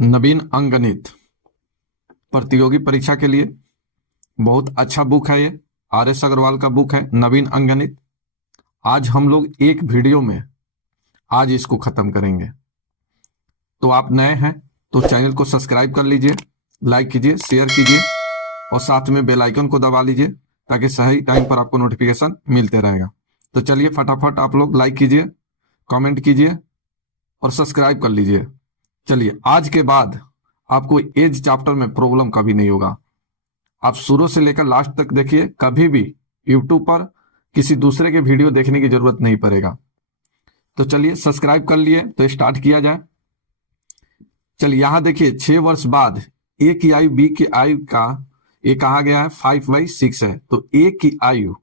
नवीन अंकगणित प्रतियोगी परीक्षा के लिए बहुत अच्छा बुक है। ये आर.एस. अग्रवाल का बुक है नवीन अंकगणित। आज हम लोग एक वीडियो में आज इसको खत्म करेंगे। तो आप नए हैं तो चैनल को सब्सक्राइब कर लीजिए, लाइक कीजिए, शेयर कीजिए और साथ में बेल आइकन को दबा लीजिए ताकि सही टाइम पर आपको नोटिफिकेशन मिलते रहेगा। तो चलिए फटाफट आप लोग लाइक कीजिए, कमेंट कीजिए और सब्सक्राइब कर लीजिए। चलिए, आज के बाद आपको एज चैप्टर में प्रॉब्लम कभी नहीं होगा। आप शुरू से लेकर लास्ट तक देखिए, कभी भी यूट्यूब पर किसी दूसरे के वीडियो देखने की जरूरत नहीं पड़ेगा। तो चलिए सब्सक्राइब कर लिए तो स्टार्ट किया जाए। चलिए यहां देखिए 6 वर्ष बाद ए की आयु बी की आयु का ये कहा गया है 5/6 है। तो ए की आयु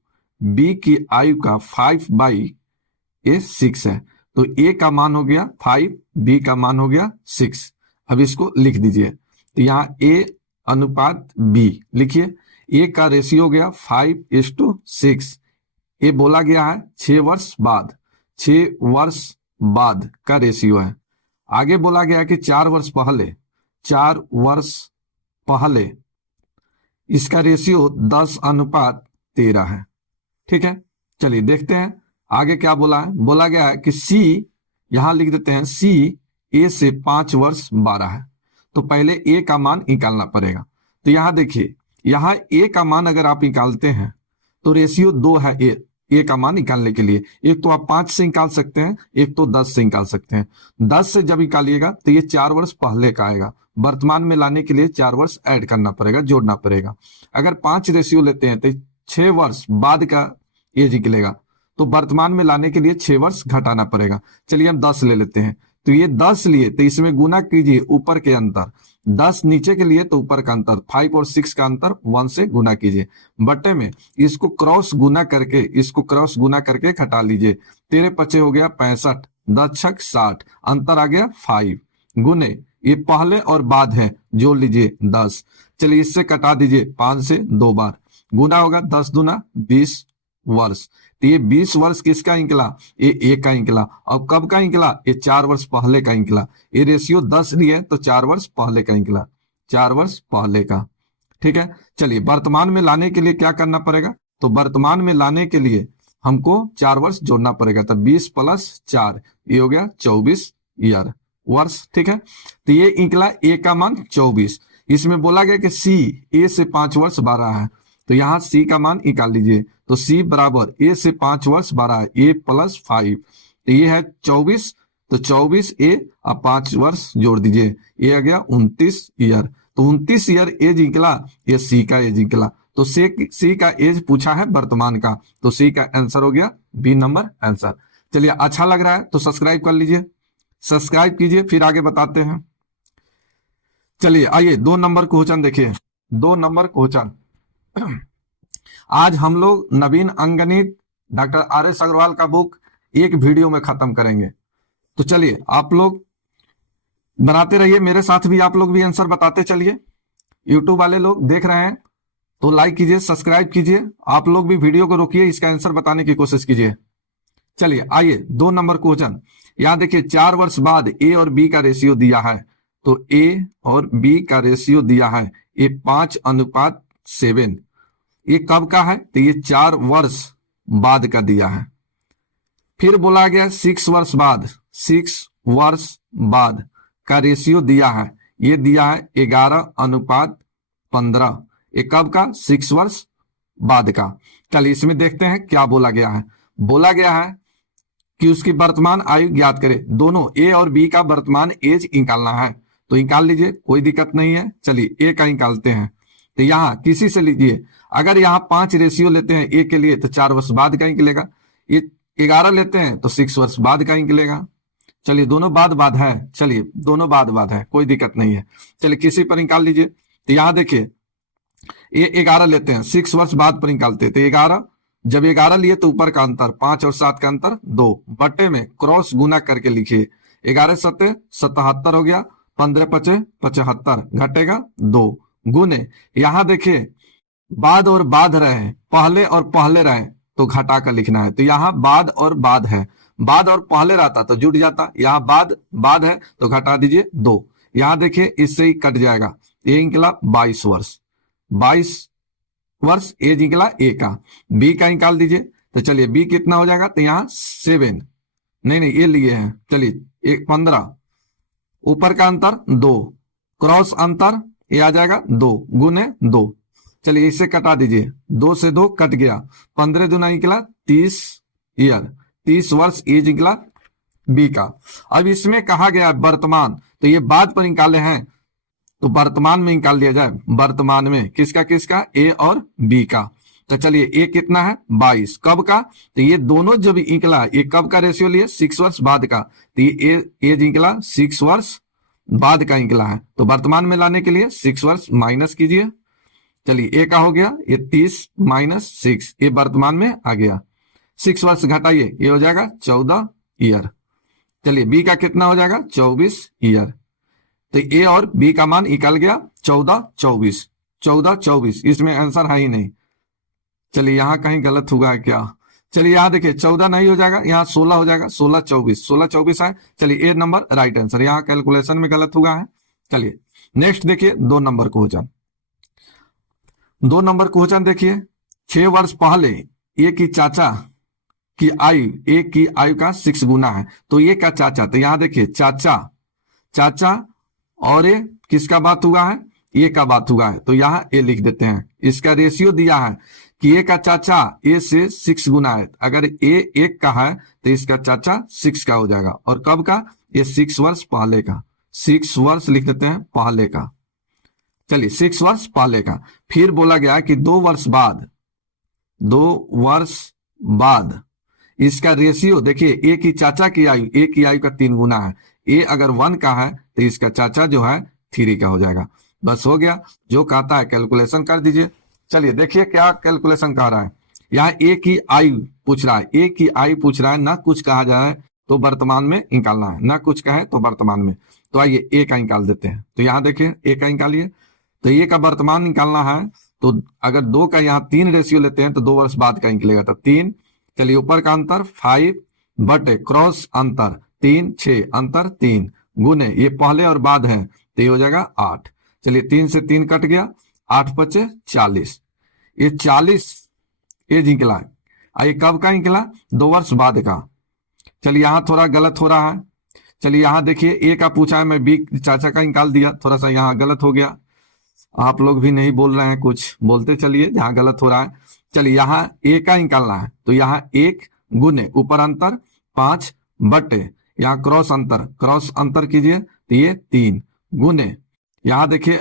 बी की आयु का 5/6 है। तो ए का मान हो गया 5, बी का मान हो गया 6। अब इसको लिख दीजिए। तो यहाँ ए अनुपात बी लिखिए। ए का रेशियो हो गया 5:6। ये बोला गया है 6 वर्ष बाद, 6 वर्ष बाद का रेशियो है। आगे बोला गया है कि 4 वर्ष पहले, 4 वर्ष पहले इसका रेशियो 10:13 है। ठीक है, चलिए देखते हैं आगे क्या बोला है। बोला गया है कि सी, यहां लिख देते हैं सी ए से 5 वर्ष 12 है। तो पहले ए का मान निकालना पड़ेगा। तो यहां देखिए, यहां ए का मान अगर आप निकालते हैं तो रेशियो 2 है ए का मान निकालने के लिए। एक तो आप 5 से निकाल सकते हैं, एक तो 10 से निकाल सकते हैं। 10 से जब निकालिएगा तो ये 4 वर्ष पहले का आएगा। वर्तमान में लाने के लिए 4 वर्ष ऐड करना पड़ेगा, जोड़ना पड़ेगा। अगर 5 रेशियो लेते हैं तो 6 वर्ष बाद का एज निकलेगा। तो वर्तमान में लाने के लिए 6 वर्ष घटाना पड़ेगा। चलिए हम 10 ले लेते हैं। तो ये 10 लिए तो इसमें गुना कीजिए ऊपर के अंतर, 10 नीचे के लिए तो ऊपर का अंतर, 5 और 6 का अंतर 1 से गुना कीजिए। बट्टे में इसको क्रॉस गुना करके, इसको क्रॉस गुना करके घटा लीजिए। तेरे पचे हो गया 65, 10 छक 60, अंतर आ गया 5 गुने ये पहले और बाद है, जोड़ लीजिए 10। चलिए इससे कटा दीजिए 5 से 2 बार, गुना होगा 10 दूना 20 वर्ष। तो ये 20 वर्ष किसका निकला? ये ए का निकला। और कब का निकला? ये 4 वर्ष पहले का निकला। ये रेशियो 10 लिए तो 4 वर्ष पहले का निकला, 4 वर्ष पहले का। ठीक है, चलिए वर्तमान में लाने के लिए क्या करना पड़ेगा? तो वर्तमान में लाने के लिए हमको 4 वर्ष जोड़ना पड़ेगा। तो 20 + 4 ये हो गया 24 ईयर वर्ष। ठीक है, तो ये निकला ए का मान 24। इसमें बोला गया कि सी ए से 5 वर्ष 12 है। तो यहाँ सी का मान निकाल लीजिए। तो सी बराबर ए से 5 वर्ष 12 है, ए + 5। तो ये है 24। तो 24 ए और 5 वर्ष जोड़ दीजिए, ये आ गया 29 ईयर। तो 29 ईयर एज निकला, ये सी का एज निकला। तो सी का एज पूछा है वर्तमान का, तो सी का आंसर हो गया बी नंबर आंसर। चलिए अच्छा लग रहा है तो सब्सक्राइब कर लीजिए, सब्सक्राइब कीजिए, फिर आगे बताते हैं। चलिए आइए 2 नंबर क्वेश्चन देखिए। 2 नंबर क्वेश्चन आज हम लोग नवीन अंकगणित डॉक्टर आर.एस. अग्रवाल का बुक एक वीडियो में खत्म करेंगे। तो चलिए आप लोग बनाते रहिए, मेरे साथ भी आप लोग भी आंसर बताते चलिए। यूट्यूब वाले लोग देख रहे हैं तो लाइक कीजिए, सब्सक्राइब कीजिए। आप लोग भी वीडियो को रोकिए, इसका आंसर बताने की कोशिश कीजिए। चलिए आइए 2 नंबर क्वेश्चन। यहां देखिए 4 वर्ष बाद ए और बी का रेशियो दिया है। तो ए और बी का रेशियो दिया है, ये 5:7। ये कब का है? तो ये 4 वर्ष बाद का दिया है। फिर बोला गया 6 वर्ष बाद, 6 वर्ष बाद का रेशियो दिया है। ये दिया है 11:15। ये कब का? 6 वर्ष बाद का। चलिए इसमें देखते हैं क्या बोला गया है। बोला गया है कि उसकी वर्तमान आयु ज्ञात करे। दोनों ए और बी का वर्तमान एज निकालना है। तो निकाल लीजिए, कोई दिक्कत नहीं है। चलिए ए का निकालते हैं। तो यहाँ किसी से लीजिए। अगर यहाँ 5 रेशियो लेते हैं ए के लिए तो 4 वर्ष बाद का निकलेगा। ये 11 लेते हैं तो 6 वर्ष बाद का निकलेगा। चलिए दोनों बाद है, चलिए दोनों बाद है, कोई दिक्कत नहीं है। चलिए किसी पर निकाल लीजिए। तो यहाँ देखिए ये 11 लेते हैं, 6 वर्ष बाद पर निकालते हैं। तो 11, जब 11 लिए तो ऊपर का अंतर 5 और 7 का अंतर 2, बट्टे में क्रॉस गुना करके लिखिए। 11 7 77 हो गया, 15 5 75 घटेगा 2 गुने। यहां देखिए बाद और बाद रहे, पहले और पहले रहे तो घटा कर लिखना है। तो यहाँ बाद और बाद है, बाद और पहले रहता तो जुड़ जाता, यहाँ बाद बाद है तो घटा दीजिए 2। यहां देखिए इससे ही कट जाएगा, ए निकला 22 वर्ष, 22 वर्ष एज निकला ए का। बी का निकाल दीजिए, तो चलिए बी कितना हो जाएगा, तो यहाँ 7, नहीं ये लिए हैं, चलिए 15, ऊपर का अंतर 2, क्रॉस अंतर ये आ जाएगा 2 गुने 2, चलिए इसे कटा दीजिए, 2 से 2 कट गया, 15 दूना निकला 30 ईयर, 30 वर्ष एज निकला बी का। अब इसमें कहा गया वर्तमान, तो ये बाद पर निकाले हैं, तो वर्तमान में निकाल दिया जाए, वर्तमान में किसका किसका, ए और बी का। तो चलिए ए कितना है 22, कब का, तो ये दोनों जब निकला, ये कब का रेशियो लिए 6 वर्ष बाद का, तो ये एज निकला 6 वर्ष बाद का निकला है, तो वर्तमान में लाने के लिए 6 वर्ष माइनस कीजिए, चलिए ए का हो गया ये 30 माइनस 6, ये वर्तमान में आ गया, 6 वर्ष घटाइए ये हो जाएगा 14 ईयर। चलिए बी का कितना हो जाएगा 24 ईयर, तो ए और बी का मान निकल गया 14 24, 14 24, इसमें आंसर है ही नहीं। चलिए यहां कहीं गलत हुआ है क्या, चलिए यहां देखिए 14 नहीं हो जाएगा, यहाँ 16 हो जाएगा, 16 24, 16 24 है, चलिए ए नंबर राइट आंसर, यहाँ कैलकुलेशन में गलत हुआ है। चलिए नेक्स्ट देखिए 2 नंबर क्वेश्चन, 2 नंबर क्वेश्चन देखिए, 6 वर्ष पहले ए की चाचा की आयु ए की आयु का 6 गुना है, तो ये का चाचा, तो यहां देखिए चाचा, चाचा और ये किसका बात हुआ है, ए का बात हुआ है, तो यहाँ ए लिख देते हैं। इसका रेशियो दिया है कि ए का चाचा ए से 6 गुना है, अगर ए 1 का है तो इसका चाचा 6 का हो जाएगा, और कब का, ये 6 वर्ष पहले का, 6 वर्ष लिख देते हैं पहले का, चलिए 6 वर्ष पहले का। फिर बोला गया कि 2 वर्ष बाद, 2 वर्ष बाद इसका रेशियो देखिए, ए की चाचा की आयु, ए की आयु का 3 गुना है, ए अगर 1 का है तो इसका चाचा जो है 3 का हो जाएगा। बस हो गया, जो कहता है कैलकुलेशन कर दीजिए। चलिए देखिए क्या कैलकुलेशन कह रहा है, यहाँ ए की आयु पूछ रहा है, ए की आयु पूछ रहा है, ना कुछ कहा जाए तो वर्तमान में निकालना है, ना कुछ कहे तो वर्तमान में, तो आइए ए का निकाल देते हैं। तो यहाँ देखिए ए का निकालिए, तो ए का वर्तमान निकालना है, तो अगर 2 का यहाँ 3 रेशियो लेते हैं तो 2 वर्ष बाद का निकलेगा, तो 3, चलिए ऊपर का अंतर 5 बटे क्रॉस अंतर 3, 6 अंतर 3 गुने ये पहले और बाद है, तो ये हो जाएगा 8, चलिए 3 से 3 कट गया, 8 बचे 40, ये 40 एज निकला, ये कब का निकला, 2 वर्ष बाद का। चलिए यहाँ थोड़ा गलत हो रहा है, चलिए यहाँ देखिए ए का पूछा है, मैं बी चाचा का निकाल दिया, थोड़ा सा यहाँ गलत हो गया, आप लोग भी नहीं बोल रहे हैं, कुछ बोलते चलिए जहाँ गलत हो रहा है। चलिए यहाँ ए का निकालना है, तो यहाँ 1 गुने ऊपर अंतर 5 बटे यहाँ क्रॉस अंतर कीजिए, तो ये 3 गुने यहाँ देखिए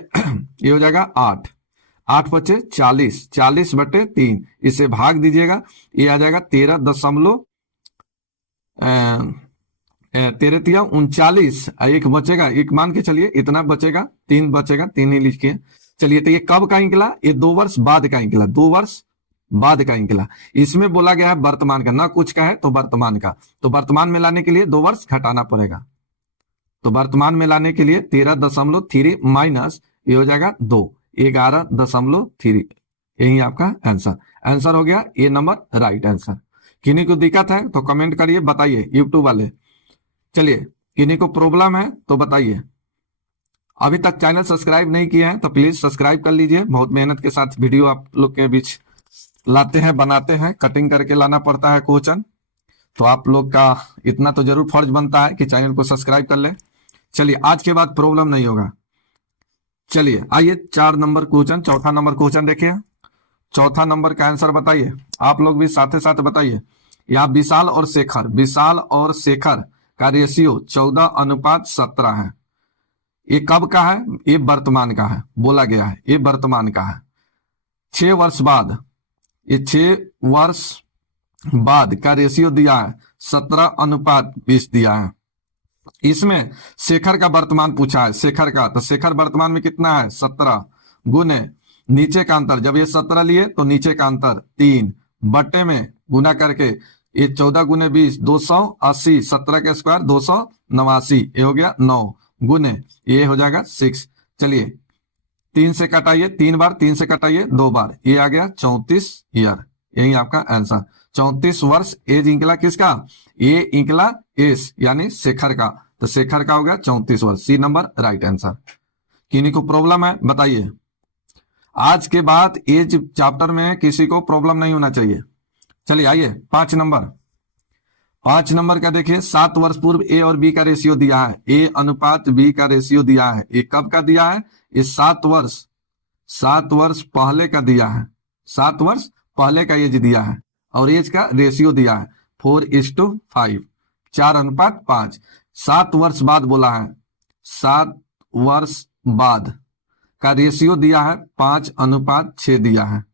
ये हो जाएगा 8, 8 बचे 40, 40 बटे 3, इसे भाग दीजिएगा, ये आ जाएगा 13.39, एक बचेगा, एक मान के चलिए इतना बचेगा, 3 बचेगा, 3 ही लिखिए। चलिए तो ये कब का निकला, ये 2 वर्ष बाद का निकला, 2 वर्ष बाद का निकला। इसमें बोला गया है वर्तमान का, ना कुछ का है तो वर्तमान का, तो वर्तमान में लाने के लिए 2 वर्ष घटाना पड़ेगा, तो वर्तमान में लाने के लिए 13.3 माइनस ये हो जाएगा 2, 11.3, यही आपका आंसर हो गया, ये नंबर राइट आंसर। किन्हीं को दिक्कत है तो कमेंट करिए, बताइए यूट्यूब वाले। चलिए किन्हीं को प्रॉब्लम है तो बताइए। अभी तक चैनल सब्सक्राइब नहीं किए हैं तो प्लीज सब्सक्राइब कर लीजिए, बहुत मेहनत के साथ वीडियो आप लोग के बीच लाते हैं, बनाते हैं, कटिंग करके लाना पड़ता है क्वेश्चन, तो आप लोग का इतना तो जरूर फर्ज बनता है कि चैनल को सब्सक्राइब कर ले। चलिए आज के बाद प्रॉब्लम नहीं होगा। चलिए आइए 4 नंबर क्वेश्चन, चौथा नंबर क्वेश्चन देखिए, चौथा नंबर का आंसर बताइए, आप लोग भी साथ साथ बताइए। यहाँ विशाल और शेखर का रेशियो 14:17 है, ये कब का है, ये वर्तमान का है, बोला गया है ये वर्तमान का है। 6 वर्ष बाद, ये 6 वर्ष बाद का रेशियो दिया है 17:20 दिया है। इसमें शेखर का वर्तमान पूछा है, शेखर का, तो शेखर वर्तमान में कितना है 17 गुने नीचे का अंतर, जब ये 17 लिए तो नीचे का अंतर 3 बटे में गुना करके ये 14 गुने 20 280, 17 का स्क्वायर 289, ये हो गया 9 गुने ये हो जाएगा 6। चलिए 3 से कटाइए, 3 बार, 3 से कटाइए 2 बार, ये आ गया 34 ईयर, यही आपका आंसर। 34 वर्ष एज निकला किसका, ये निकला एस यानी शेखर का, तो शेखर का हो गया 34 वर्ष, सी नंबर राइट आंसर। किन्हीं को प्रॉब्लम है बताइए। आज के बाद एज चैप्टर में किसी को प्रॉब्लम नहीं होना चाहिए। चलिए आइए 5 नंबर। 5 नंबर का देखिए, 7 वर्ष पूर्व ए और बी का रेशियो दिया है, ए अनुपात बी का रेशियो दिया है। ये कब का दिया है? ये 7 वर्ष पहले का दिया है, 7 वर्ष पहले का एज दिया है और एज का रेशियो दिया है 4:5, 4:5। 7 वर्ष बाद बोला है, 7 वर्ष बाद का रेशियो दिया है 5:6 दिया है।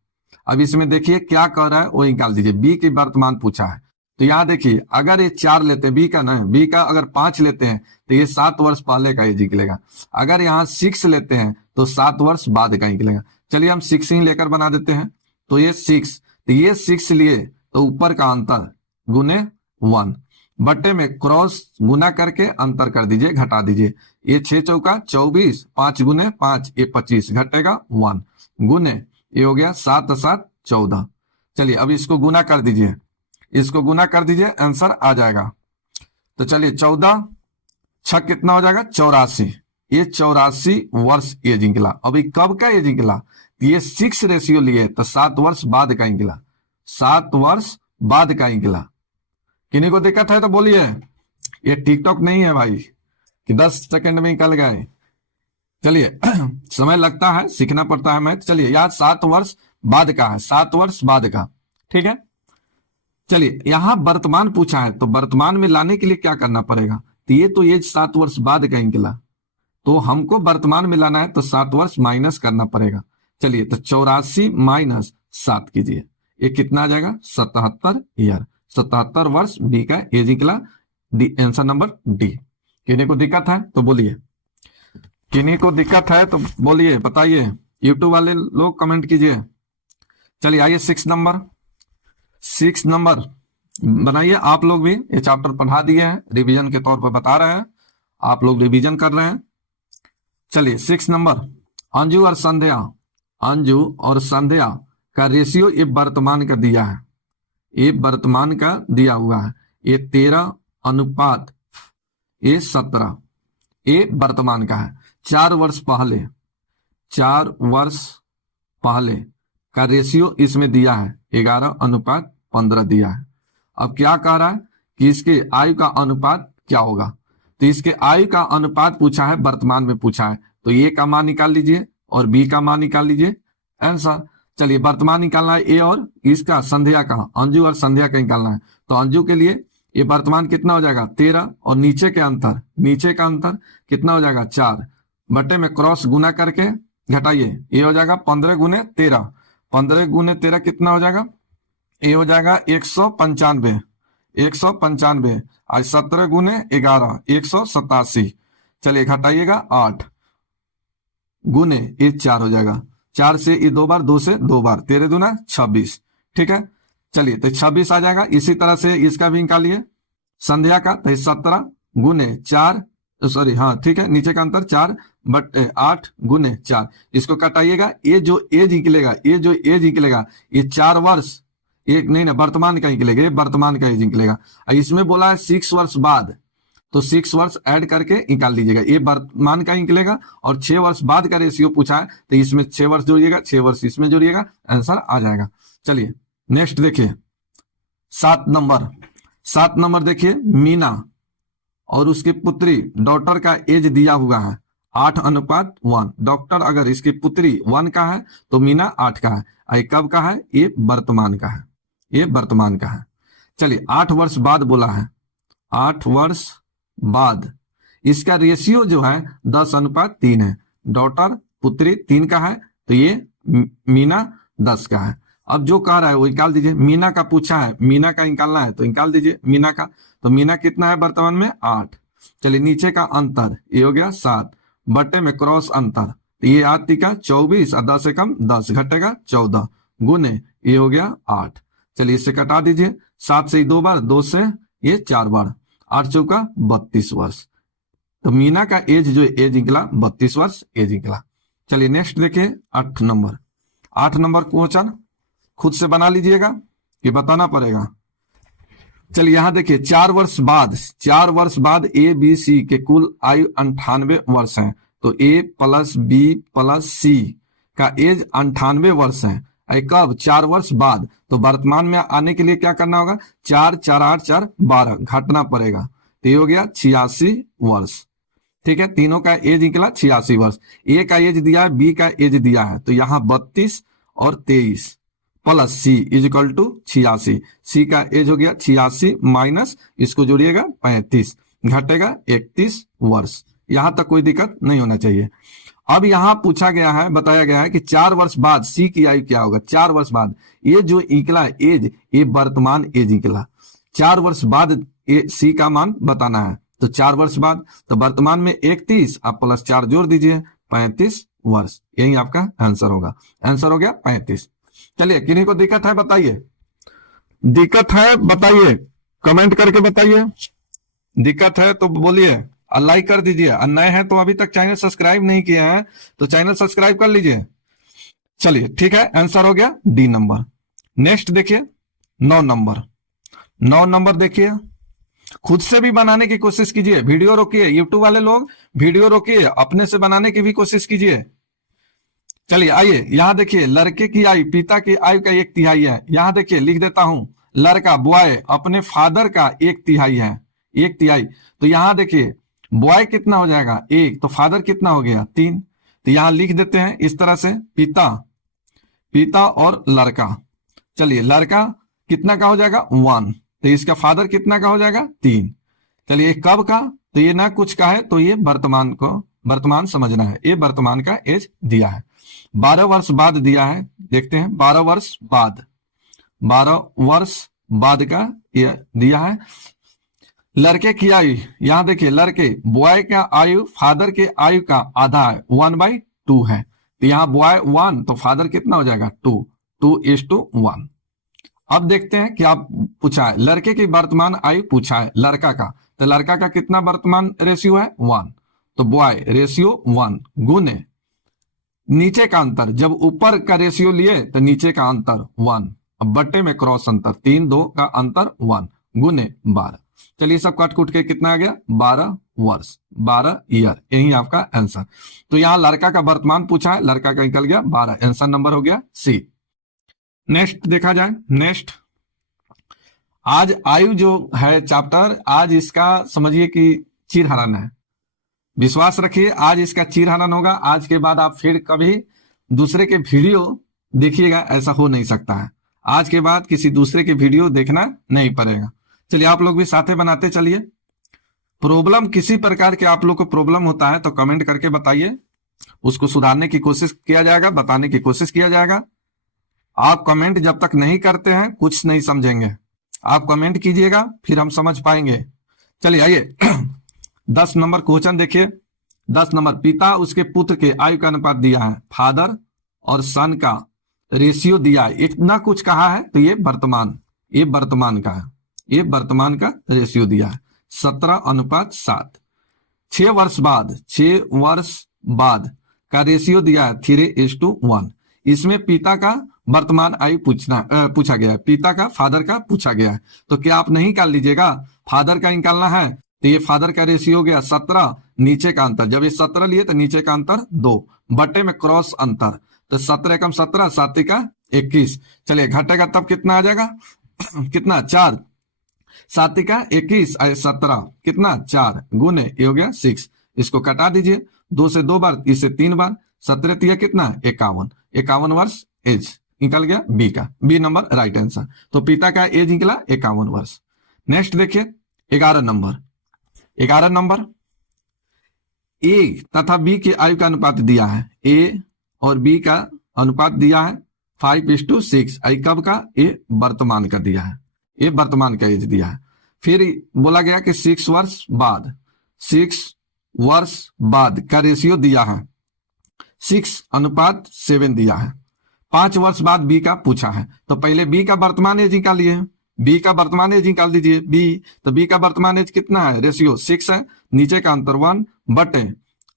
अब इसमें देखिए क्या कह रहा है वो निकाल दीजिए। बी की वर्तमान पूछा है तो यहाँ देखिए, अगर ये 4 लेते हैं, बी का ना, बी का अगर 5 लेते हैं तो ये 7 वर्ष पहले का एज निकलेगा। अगर यहाँ 6 लेते हैं तो 7 वर्ष बाद का निकलेगा। चलिए हम 6 ही लेकर बना देते हैं। तो ये 6, तो ये 6 लिए तो ऊपर का अंतर गुने 1 बट्टे में क्रॉस गुना करके अंतर कर दीजिए, घटा दीजिए। ये 6 चौका 24, 5 गुने 5 ये 25, घटेगा 1 गुने ये हो गया 7 7 14। चलिए अब इसको गुना कर दीजिए, इसको गुना कर दीजिए, आंसर आ जाएगा। तो चलिए 14 6 कितना हो जाएगा? 84। ये 84 वर्ष एज निकला। अभी कब का एज निकला? ये 6 रेशियो लिए तो 7 वर्ष बाद का निकला, 7 वर्ष बाद का निकला। किन्हीं को दिक्कत है तो बोलिए। ये टिकटॉक नहीं है भाई कि 10 सेकंड में निकल गए। चलिए समय लगता है, सीखना पड़ता है मैथ। चलिए यार 7 वर्ष बाद का है, 7 वर्ष बाद का, ठीक है। चलिए यहां वर्तमान पूछा है तो वर्तमान में लाने के लिए क्या करना पड़ेगा? तो ये तो एज 7 वर्ष बाद का निकला, तो हमको वर्तमान में लाना है तो 7 वर्ष माइनस करना पड़ेगा। चलिए तो 84 माइनस 7 कीजिए, ये कितना आ जाएगा? 77 ईयर, 77 वर्ष बी का एज निकला। Answer number D. किन्हीं को दिक्कत है तो बोलिए, किन्हीं को दिक्कत है तो बोलिए, बताइए। यूट्यूब वाले लोग कमेंट कीजिए। चलिए आइए 6 नंबर। 6 नंबर बनाइए। आप लोग भी ये चैप्टर पढ़ा दिए हैं, रिवीजन के तौर पर बता रहे हैं, आप लोग रिवीजन कर रहे हैं। चलिए 6 नंबर, अंजू और संध्या, अंजू और संध्या का रेशियो ये वर्तमान का दिया है, ये वर्तमान का दिया हुआ है। ये 13:17, ये वर्तमान का है। 4 वर्ष पहले, 4 वर्ष पहले का रेशियो इसमें दिया है 11:15 दिया है। अब क्या कह रहा है कि इसके आयु का अनुपात क्या होगा? तो इसके आयु का अनुपात पूछा है, वर्तमान में पूछा है, तो ए का मान निकाल लीजिए और बी का मान निकाल लीजिए, आंसर। चलिए वर्तमान निकालना है ए और इसका संध्या का, अंजू और संध्या का निकालना है। तो अंजू के लिए ये वर्तमान कितना हो जाएगा? 13 और नीचे के अंतर, नीचे का अंतर कितना हो जाएगा? 4 बटे में क्रॉस गुना करके घटाइए, ये हो जाएगा 15 गुने 13, 15 गुने 13 कितना हो जाएगा? ये हो जाएगा 195, 195 आज 17 गुने 11 187। चलिए घटाइएगा 8 गुने ये 4 हो जाएगा, 4 से ये 2 बार, 2 से 2 बार, 13 दूना 26, ठीक है। चलिए तो 26 आ जाएगा। इसी तरह से इसका भी निकालिए संध्या का, तो 17 गुने 4, सॉरी हाँ ठीक है, नीचे का अंतर 4 बटे 8 गुने 4, इसको कटाइएगा। ये जो एज निकलेगा, ये जो एज निकलेगा ये 4 वर्ष, एक नहीं ना वर्तमान का निकलेगा, ये वर्तमान का एज निकलेगा। इसमें बोला है 6 वर्ष बाद, तो 6 वर्ष ऐड करके निकाल लीजिएगा, ये वर्तमान का निकलेगा। और 6 वर्ष बाद का रेशियो पूछा है तो इसमें 6 वर्ष जोड़िएगा, 6 वर्ष इसमें जोड़िएगा, आंसर आ जाएगा। चलिए नेक्स्ट देखिए 7 नंबर। 7 नंबर देखिए, मीना और उसकी पुत्री डॉटर का एज दिया हुआ है 8:1। डॉक्टर अगर इसकी पुत्री 1 का है तो मीना 8 का है। ये कब का है? ये वर्तमान का है, ये वर्तमान का है। चलिए 8 वर्ष बाद बोला है, 8 वर्ष बाद इसका रेशियो जो है 10:3 है। डॉटर पुत्री 3 का है तो ये मीना 10 का है। अब जो कह रहा है वो निकाल दीजिए। मीना का पूछा है, मीना का निकालना है तो निकाल दीजिए मीना का। तो मीना कितना है वर्तमान में? 8। चलिए नीचे का अंतर ये हो गया 7 बटे में क्रॉस अंतर, तो ये 8 का 24 और 10 से कम 10, घटेगा 14 गुने ये हो गया 8। चलिए इससे कटा दीजिए, 7 से 2 बार, 2 से ये 4 बार, 8 चौका 32 वर्ष। तो मीना का एज जो एज निकला 32 वर्ष एज निकला। चलिए नेक्स्ट देखिए 8 नंबर। 8 नंबर क्वेश्चन खुद से बना लीजिएगा कि बताना पड़ेगा। चलिए यहाँ देखिए 4 वर्ष बाद ए बी सी के कुल आयु 98 वर्ष है। तो ए प्लस बी प्लस सी का एज 98 वर्ष है। कब? 4 वर्ष बाद। तो वर्तमान में आने के लिए क्या करना होगा? 4 4 8 4 12 घटना पड़ेगा। तो ये हो गया 86 वर्ष। ठीक है, तीनों का एज निकला 86 वर्ष। ए का एज दिया है, बी का एज दिया है, तो यहाँ 32 और 23 plus C is equal to 86। C का एज हो गया 86 माइनस इसको जोड़िएगा 35 घटेगा 31 वर्ष। यहां तक कोई दिक्कत नहीं होना चाहिए। अब यहां पूछा गया है, बताया गया है कि 4 वर्ष बाद सी की आयु क्या होगा। 4 वर्ष बाद ये जो निकला एज, ये वर्तमान एज निकला। 4 वर्ष बाद सी का मान बताना है। तो 4 वर्ष बाद, तो वर्तमान में 31 आप प्लस 4 जोड़ दीजिए 35 वर्ष। यही आपका आंसर होगा। आंसर हो गया 35। चलिए, किन्हीं को दिक्कत है बताइए, दिक्कत है बताइए, कमेंट करके बताइए। दिक्कत है तो बोलिए, लाइक कर दीजिए। और नए हैं तो अभी तक चैनल सब्सक्राइब नहीं किए हैं तो चैनल सब्सक्राइब कर लीजिए। चलिए ठीक है, आंसर हो गया डी नंबर। नेक्स्ट देखिए 9 नंबर। 9 नंबर देखिए, खुद से भी बनाने की कोशिश कीजिए, वीडियो रोकिए। यूट्यूब वाले लोग वीडियो रोकिए, अपने से बनाने की भी कोशिश कीजिए। चलिए आइए, यहां देखिए लड़के की आयु पिता की आयु का 1/3 है। यहां देखिए लिख देता हूं, लड़का बॉय अपने फादर का 1/3 है, 1/3। तो यहां देखिए बॉय कितना हो जाएगा 1, तो फादर कितना हो गया 3। तो यहां लिख देते हैं इस तरह से, पिता और लड़का। चलिए लड़का कितना का हो जाएगा 1, तो इसका फादर कितना का हो जाएगा 3। चलिए कब का, तो ये ना कुछ का है, तो ये वर्तमान समझना है। ये वर्तमान का एज दिया है। 12 वर्ष बाद दिया है, देखते हैं 12 वर्ष बाद, 12 वर्ष बाद का ये दिया है। लड़के की आयु, यहां देखिए लड़के बॉय का आयु फादर के आयु का आधा है, 1/2 है। तो यहाँ बॉय 1 तो फादर कितना हो जाएगा 2:1। अब देखते हैं क्या पूछा है। लड़के की वर्तमान आयु पूछा है लड़का का, तो लड़का का कितना वर्तमान रेशियो है 1, तो बॉय रेशियो 1 गुने नीचे का अंतर, जब ऊपर का रेशियो लिए तो नीचे का अंतर 1, अब बट्टे में क्रॉस अंतर 3 2 का अंतर 1 गुने 12। चलिए सब काट कूट के कितना आ गया 12 वर्ष, 12 ईयर। यही आपका आंसर। तो यहाँ लड़का का वर्तमान पूछा है, लड़का का निकल गया 12, आंसर नंबर हो गया सी। नेक्स्ट देखा जाए, नेक्स्ट आज आयु जो है चैप्टर, आज इसका समझिए कि चीरहरण है। विश्वास रखिए आज इसका चीरहरण होगा। आज के बाद आप फिर कभी दूसरे के वीडियो देखिएगा, ऐसा हो नहीं सकता है। आज के बाद किसी दूसरे के वीडियो देखना नहीं पड़ेगा। चलिए आप लोग भी साथे बनाते चलिए। प्रॉब्लम किसी प्रकार के आप लोग को प्रॉब्लम होता है तो कमेंट करके बताइए, उसको सुधारने की कोशिश किया जाएगा, बताने की कोशिश किया जाएगा। आप कमेंट जब तक नहीं करते हैं कुछ नहीं समझेंगे। आप कमेंट कीजिएगा फिर हम समझ पाएंगे। चलिए आइए 10 नंबर क्वेश्चन देखिए। 10 नंबर, पिता उसके पुत्र के आयु का अनुपात दिया है, फादर और सन का रेशियो दिया है, इतना कुछ कहा है। तो ये वर्तमान का है, ये वर्तमान का रेशियो दिया है 17:7। 6 वर्ष बाद का रेशियो दिया है 3:1। इसमें पिता का वर्तमान आयु पूछा गया है, पिता का फादर का पूछा गया है। तो क्या आप नहीं निकाल लीजिएगा, फादर का निकालना है। तो ये फादर का रेशियो हो गया 17, नीचे का अंतर, जब ये 17 लिए तो नीचे का अंतर 2 बट्टे में क्रॉस अंतर, तो 17 कम 17 7 का 21। चलिए घटेगा तब कितना आ जाएगा कितना 4, 7 का 21 17 कितना 4 गुने ये हो गया 6। इसको कटा दीजिए, 2 से 2 बार, इससे 3 बार, 17 तिया कितना 51 वर्ष एज निकल गया बी का, बी नंबर राइट आंसर। तो पिता का एज निकला 51 वर्ष। नेक्स्ट देखिए 11 नंबर, ए तथा बी की आयु का अनुपात दिया है, ए और बी का अनुपात दिया है 5:6। कब का, ये वर्तमान का दिया है, ये वर्तमान का एज दिया है। फिर बोला गया कि 6 वर्ष बाद का रेशियो दिया है 6:7 दिया है। 5 वर्ष बाद बी का पूछा है, तो पहले बी का वर्तमान एज निकालिए, बी का वर्तमान एज निकाल दीजिए बी। तो बी का वर्तमान एज कितना है, रेशियो 6 है, नीचे का अंतर 1 बटे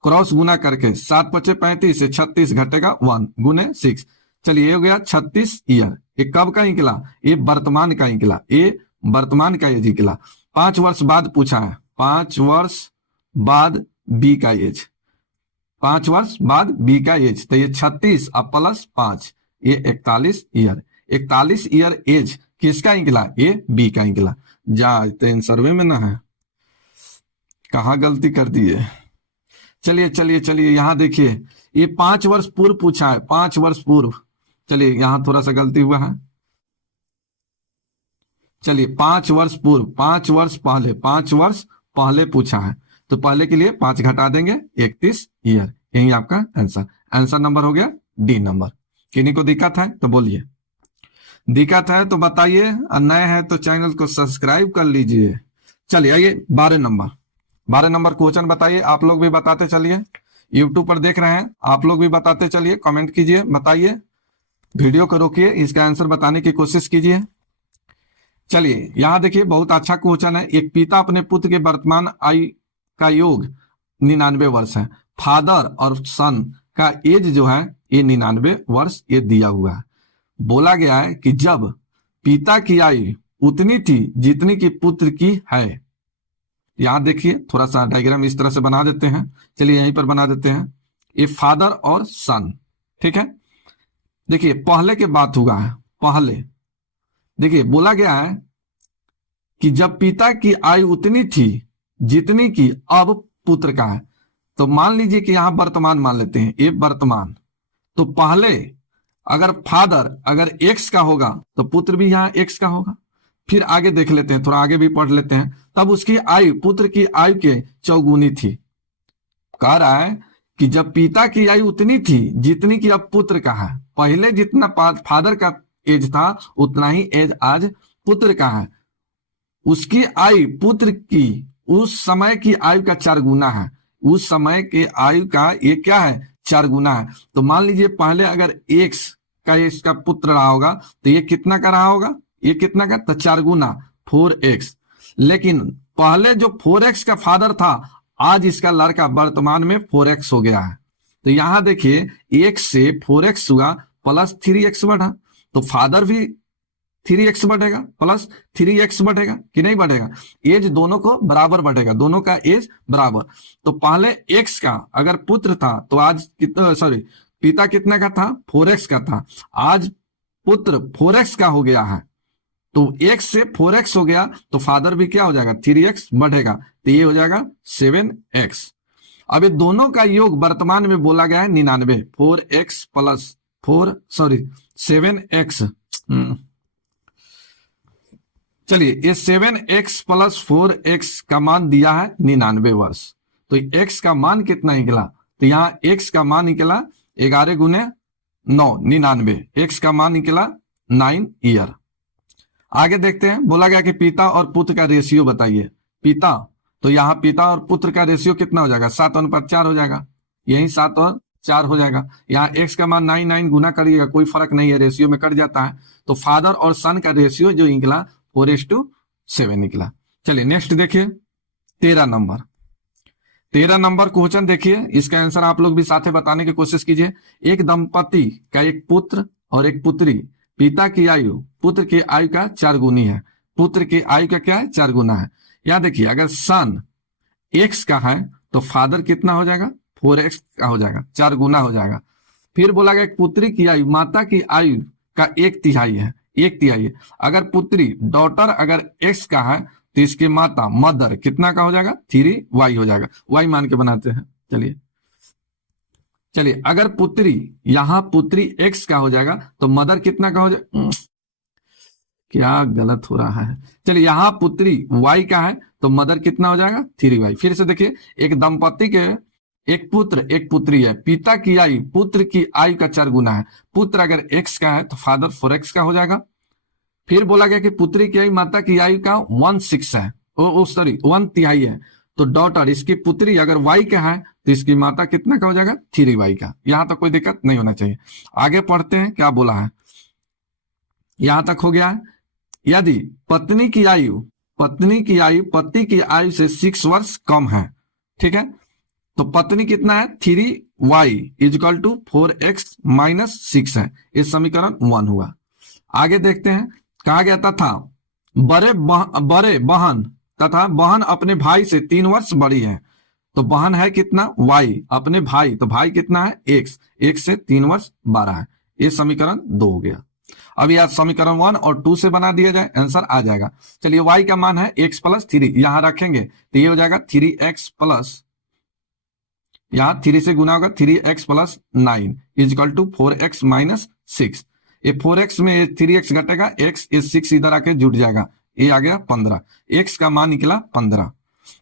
क्रॉस गुना करके 7 × 5 = 35 से 36 घटेगा 1 गुने 6। चलिए ये हो गया 36 ईयर। ये कब का निकला, ये वर्तमान का निकला, ये वर्तमान का एज निकला। 5 वर्ष बाद पूछा है, 5 वर्ष बाद बी का एज, 5 वर्ष बाद बी का एज, तो ये 36 अब प्लस 5, ये 41 ईयर। 41 ईयर एज किसका निकला? ये बी का निकला। जा तो सर्वे में ना है, कहाँ गलती कर दी है। चलिए चलिए चलिए, यहां देखिए ये 5 वर्ष पूर्व पूछा है, 5 वर्ष पूर्व। चलिए यहां थोड़ा सा गलती हुआ है। चलिए 5 वर्ष पूर्व, 5 वर्ष पहले, 5 वर्ष पहले पूछा है, तो पहले के लिए 5 घटा देंगे, 31 ईयर। यही आपका आंसर। आंसर नंबर हो गया डी नंबर। किन्हीं को दिक्कत है तो बोलिए, दिक्कत है तो बताइए, और नए हैं तो चैनल को सब्सक्राइब कर लीजिए। चलिए आइए 12 नंबर, 12 नंबर क्वेश्चन बताइए। आप लोग भी बताते चलिए, यूट्यूब पर देख रहे हैं आप लोग भी बताते चलिए, कमेंट कीजिए, बताइए, वीडियो को रोकिए, इसका आंसर बताने की कोशिश कीजिए। चलिए यहां देखिए बहुत अच्छा क्वेश्चन है। एक पिता अपने पुत्र के वर्तमान आयु का योग 99 वर्ष है, फादर और सन का एज जो है ये 99 वर्ष ये दिया हुआ है। बोला गया है कि जब पिता की आयु उतनी थी जितनी की पुत्र की है। यहां देखिए थोड़ा सा डायग्राम इस तरह से बना देते हैं, चलिए यहीं पर बना देते हैं। ये फादर और सन, ठीक है। देखिए पहले के बात हुआ है, पहले देखिए बोला गया है कि जब पिता की आयु उतनी थी जितनी की अब पुत्र का है, तो मान लीजिए कि यहां वर्तमान मान लेते हैं, ये वर्तमान, तो पहले अगर फादर अगर एक्स का होगा तो पुत्र भी यहां एक्स का होगा। फिर आगे देख लेते हैं, थोड़ा आगे भी पढ़ लेते हैं। तब उसकी आयु पुत्र की आयु के चौगुनी थी। कह रहा है कि जब पिता की आयु उतनी थी जितनी की अब पुत्र का है, पहले जितना फादर का एज था उतना ही एज आज पुत्र का है। उसकी आयु पुत्र की उस समय की आयु का 4 गुना है, उस समय के आयु का ये क्या है 4 गुना है। तो मान लीजिए पहले अगर एक्स का इसका पुत्र रहा होगा तो ये कितना का रहा होगा, ये कितना का, तो 4 गुना 4x। लेकिन पहले जो 4x का फादर था आज इसका लड़का वर्तमान में 4x हो गया है। तो यहां देखिए 1 से 4x हुआ प्लस 3x बढ़ा, तो फादर भी 3x बढ़ेगा प्लस 3x बढ़ेगा कि नहीं बढ़ेगा। एज दोनों को बराबर बढ़ेगा, दोनों का एज बराबर। तो पहले x का अगर पुत्र था तो आज सॉरी पिता कितना का था 4x का था, आज पुत्र 4x का हो गया है। तो x से 4x हो गया तो फादर भी क्या हो जाएगा 3x बढ़ेगा, तो ये हो जाएगा 7x। अब ये दोनों का योग वर्तमान में बोला गया है 99, 4x प्लस 7x। चलिए ये 7x प्लस 4x का मान दिया है 99 वर्ष। तो x का मान कितना निकला, तो यहाँ x का मान निकला 11 गुने 9 99, x का मान निकला 9 ईयर। आगे देखते हैं, बोला गया कि पिता और पुत्र का रेशियो बताइए। पिता, तो यहाँ पिता और पुत्र का रेशियो कितना हो जाएगा 7:4 हो जाएगा, यही 7 और 4 हो जाएगा। यहाँ x का मान 9 गुना करिएगा, कोई फर्क नहीं है, रेशियो में कट जाता है। तो फादर और सन का रेशियो जो निकला 4:7 निकला। चलिए नेक्स्ट देखिए 13 नंबर। 13 नंबर क्वेश्चन देखिए, इसका आंसर आप लोग भी साथ बताने की कोशिश कीजिए। एक दंपति का एक पुत्र और एक पुत्री, पिता की आयु पुत्र की आयु का 4 गुनी है, पुत्र की आयु का क्या है 4 गुना है। यहां देखिए अगर सन x का है तो फादर कितना हो जाएगा 4x का हो जाएगा, 4 गुना हो जाएगा। फिर बोला गया पुत्री की आयु माता की आयु का 1/3 है, 1/3 है। अगर पुत्री डॉटर अगर x का है तो इसकी माता मदर कितना का हो जाएगा 3y हो जाएगा, y मान के बनाते हैं। चलिए अगर पुत्री यहां पुत्री x का हो जाएगा तो मदर कितना का हो जाएगा, क्या गलत हो रहा है। चलिए यहां पुत्री y का है तो मदर कितना हो जाएगा 3y। फिर से देखिए एक दंपति के एक पुत्र एक पुत्री है, पिता की आयु पुत्र की आयु का 4 गुना है, पुत्र अगर x का है तो फादर 4x का हो जाएगा। फिर बोला गया कि पुत्री की आयु माता की आयु का 1/6 है, 1/3 है। तो डॉटर इसकी पुत्री अगर y का है तो इसकी माता कितना का हो जाएगा 3y का। यहां तक कोई दिक्कत नहीं होना चाहिए। आगे पढ़ते हैं क्या बोला है, यहां तक हो गया है। यदि पत्नी की आयु पति की आयु से 6 वर्ष कम है, ठीक है, तो पत्नी कितना है 3y = 4x - 6 है। इस समीकरण 1 हुआ। आगे देखते हैं, कहा गया था बड़े बहन तथा बहन अपने भाई से 3 वर्ष बड़ी है। तो बहन है कितना y, अपने भाई, तो भाई कितना है x, x से 3 वर्ष बड़ा है। ये समीकरण 2 हो गया। अब यह समीकरण 1 और 2 से बना दिया जाए, आंसर आ जाएगा। चलिए y का मान है x प्लस 3, यहां रखेंगे तो ये हो जाएगा 3x प्लस, यहां 3 से गुना होगा 3x plus 9 is equal to 4x minus 6। ये 4x में 3x घटेगा, x ये 6 इधर आके जुट जाएगा, ये आ गया 15। x का मान निकला 15।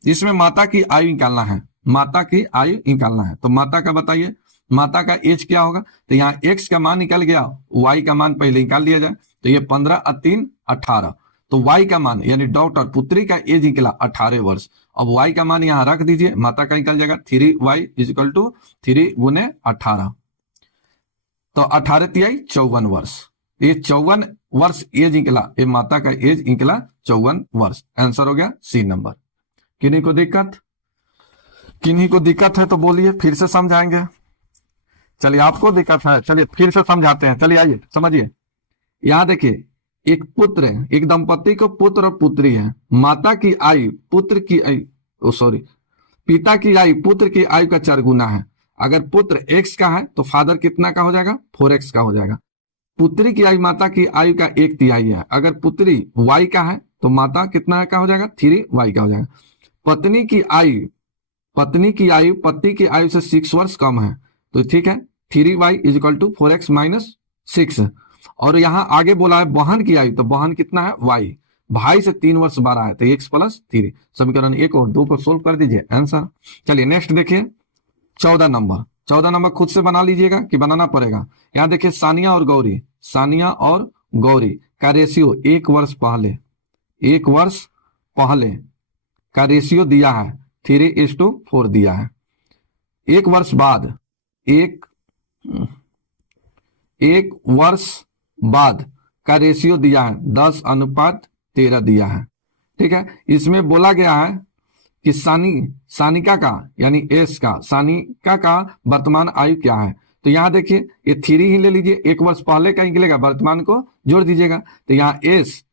इसमें माता की आयु निकालना है, माता की आयु निकालना है। तो माता का बताइए, माता का एज क्या होगा? तो यहाँ x का मान निकल गया, y का मान पहले निकाल लिया जाए। तो ये 15 और 3 18, तो y का मान यानी डॉटर पुत्री का एज निकला 18 वर्ष। अब y का मान यहाँ रख दीजिए, माता का निकल जाएगा 3y इजिकल टू 3 गुने 18, तो 18 तिहाई 54 वर्ष। ये 54 वर्ष एज निकला, ये माता का एज निकला 54 वर्ष। आंसर हो गया सी नंबर। किन्हीं को दिक्कत, किन्हीं को दिक्कत है तो बोलिए, फिर से समझाएंगे। चलिए आपको दिक्कत है, चलिए फिर से समझाते हैं। चलिए आइए समझिए। यहां देखिए, एक पुत्र, एक दंपति को पुत्र और पुत्री है। माता की आयु पुत्र की आयु, पिता की आयु पुत्र की आयु का 4 गुना है। अगर पुत्र x का है तो फादर कितना का हो जाएगा? 4x का हो जाएगा। पुत्री की आयु माता की आयु का 1 तिहाई है। अगर पुत्री y का है तो माता कितना का हो जाएगा? 3y का हो जाएगा। पत्नी की आयु पति की आयु से 6 वर्ष कम है, तो ठीक है 3y is equal to 4x minus 6। और यहाँ आगे बोला है बहन की आयु, तो बहन कितना है? y, भाई से 3 वर्ष बड़ा है, तो x प्लस 3। समीकरण 1 और 2 को सोल्व कर दीजिए, आंसर। चलिए नेक्स्ट देखिए 14 नंबर। 14 नंबर खुद से बना लीजिएगा कि बनाना पड़ेगा। यहाँ देखिए सानिया और गौरी का रेशियो 1 वर्ष पहले का रेशियो दिया है 3:4 दिया है। 1 वर्ष बाद एक वर्ष बाद का रेशियो दिया है 10:13 दिया है। ठीक है, इसमें बोला गया है कि सानिका का यानी एस का, सानिका का वर्तमान आयु क्या है। तो यहाँ देखिए ये 3 ही ले लीजिए, 1 वर्ष पहले का निकलेगा, वर्तमान को जोड़ दीजिएगा। तो यहाँ एस,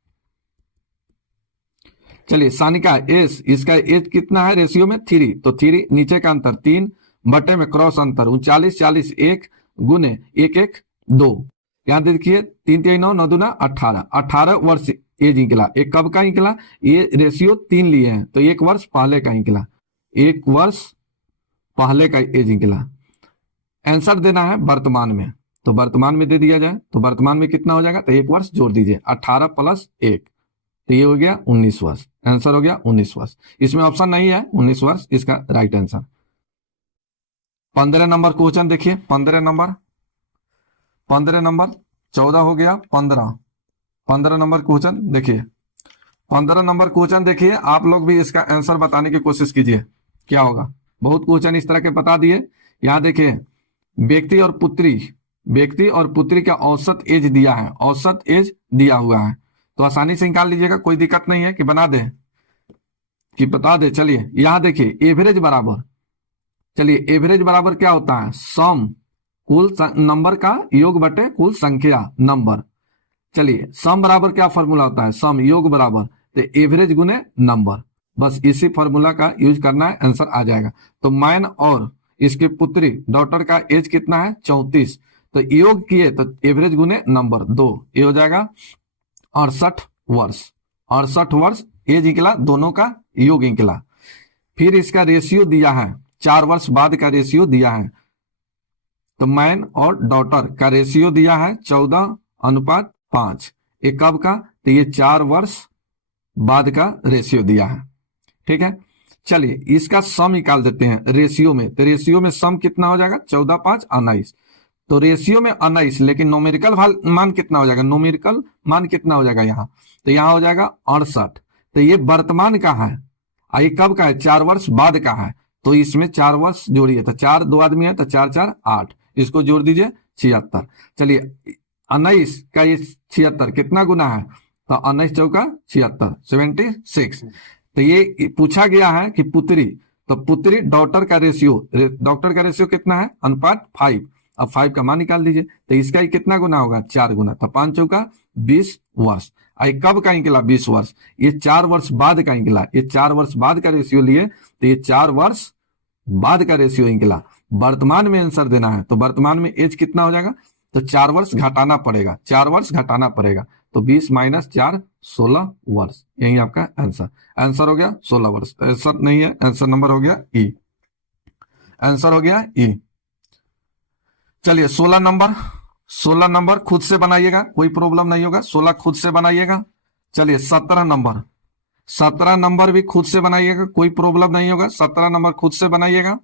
चलिए सानिका एस, इसका एज कितना है रेशियो में 3, तो 3 नीचे का अंतर 3 बटे में क्रॉस अंतर 39 1 गुने 1 1 2। यहाँ देखिए 3 3 9 9 दूना 18 वर्ष एज निकला। एक कब का निकला? ये रेशियो 3 लिए हैं, तो 1 वर्ष पहले का निकला, 1 वर्ष पहले का एज निकला। आंसर देना है वर्तमान में, तो वर्तमान में दे दिया जाए, तो वर्तमान में कितना हो जाएगा? तो 1 वर्ष जोड़ दीजिए, 18 प्लस 1, तो ये हो गया 19 वर्ष। आंसर हो गया 19 वर्ष। इसमें ऑप्शन नहीं है 19 वर्ष इसका राइट आंसर। 15 नंबर क्वेश्चन देखिए, 15 नंबर 14 हो गया 15 नंबर क्वेश्चन देखिए। 15 नंबर क्वेश्चन देखिए, आप लोग भी इसका आंसर बताने की कोशिश कीजिए क्या होगा। बहुत क्वेश्चन इस तरह के बता दिए। यहाँ देखिए व्यक्ति और पुत्री का औसत एज दिया है, औसत एज दिया हुआ है, तो आसानी से निकाल लीजिएगा, कोई दिक्कत नहीं है कि बना दे कि बता दे। चलिए यहाँ देखिए एवरेज बराबर, चलिए एवरेज बराबर क्या होता है? सम कुल नंबर का योग बटे कुल संख्या नंबर। चलिए सम बराबर क्या फॉर्मूला होता है? सम योग बराबर तो एवरेज गुने नंबर, बस इसी फॉर्मूला का यूज करना है, आंसर आ जाएगा। तो मैन और इसके पुत्री डॉटर का एज कितना है? 34, तो योग किए तो एवरेज गुने नंबर 2, ये हो जाएगा 68 वर्ष। 68 वर्ष एज निकला, दोनों का योग निकला। फिर इसका रेशियो दिया है, 4 वर्ष बाद का रेशियो दिया है, तो मैन और डॉटर का रेशियो दिया है 14:5। एक कब का? तो ये 4 वर्ष बाद का रेशियो दिया है। ठीक है, चलिए इसका सम निकाल देते हैं रेशियो में। तो रेशियो में सम कितना हो जाएगा? 14 5 19, तो रेशियो में 19, लेकिन नोमेरिकल मान कितना हो जाएगा? नोमेरिकल मान कितना हो जाएगा यहाँ? तो यहाँ हो जाएगा 68। तो ये वर्तमान का है, ये कब का है? 4 वर्ष बाद का है, तो इसमें 4 वर्ष जोड़िए, तो 4 2 आदमी है, तो 4 4 8, इसको जोड़ दीजिए 76। चलिए 19 का ये 76 कितना गुना है? तो 19 चौका 76, 76। तो ये पूछा गया है कि पुत्री, तो पुत्री डॉटर का रेशियो कितना है? अनुपात 5। अब 5 का मान निकाल दीजिए, तो इसका ही कितना गुना होगा? 4 गुना, तो 5 चौका 20 वर्ष। आई कब का निकला 20 वर्ष, ये 4 वर्ष बाद का निकला, ये 4 वर्ष बाद का रेशियो लिए तो ये 4 वर्ष बाद का रेशियो निकला। वर्तमान में आंसर देना है तो वर्तमान में एज कितना हो जाएगा, तो 4 वर्ष घटाना पड़ेगा, 4 वर्ष घटाना पड़ेगा, तो 20 माइनस 4 16 वर्ष, यही आपका आंसर। आंसर हो गया 16 वर्ष, आंसर नहीं है, आंसर नंबर हो गया ई, आंसर हो गया ई। चलिए 16 नंबर खुद से बनाइएगा, कोई प्रॉब्लम नहीं होगा, 16 खुद से बनाइएगा। चलिए 17 नंबर भी खुद से बनाइएगा, कोई प्रॉब्लम नहीं होगा, 17 नंबर खुद से बनाइएगा।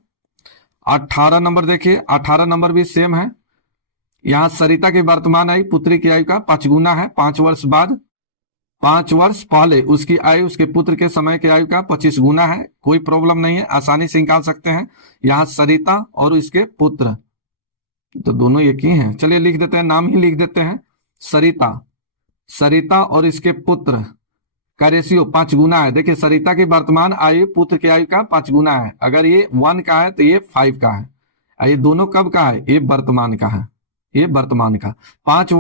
18 नंबर देखिए, 18 नंबर भी सेम है। यहां सरिता की वर्तमान आयु पुत्री की आयु का 5 गुना है, 5 वर्ष बाद, 5 वर्ष पहले उसकी आयु उसके पुत्र के समय की आयु का 25 गुना है, कोई प्रॉब्लम नहीं है, आसानी से निकाल सकते हैं। यहां सरिता और इसके पुत्र तो दोनों एक ही हैं, चलिए लिख देते हैं, नाम ही लिख देते हैं, सरिता और इसके पुत्र का रेशियो 5 गुना है। देखिए सरिता की वर्तमान आयु पुत्र की आयु का 5 गुना है, अगर ये 1 का है तो ये 5 का है, ये दोनों कब का है, ये वर्तमान का है, ये वर्तमान का। 5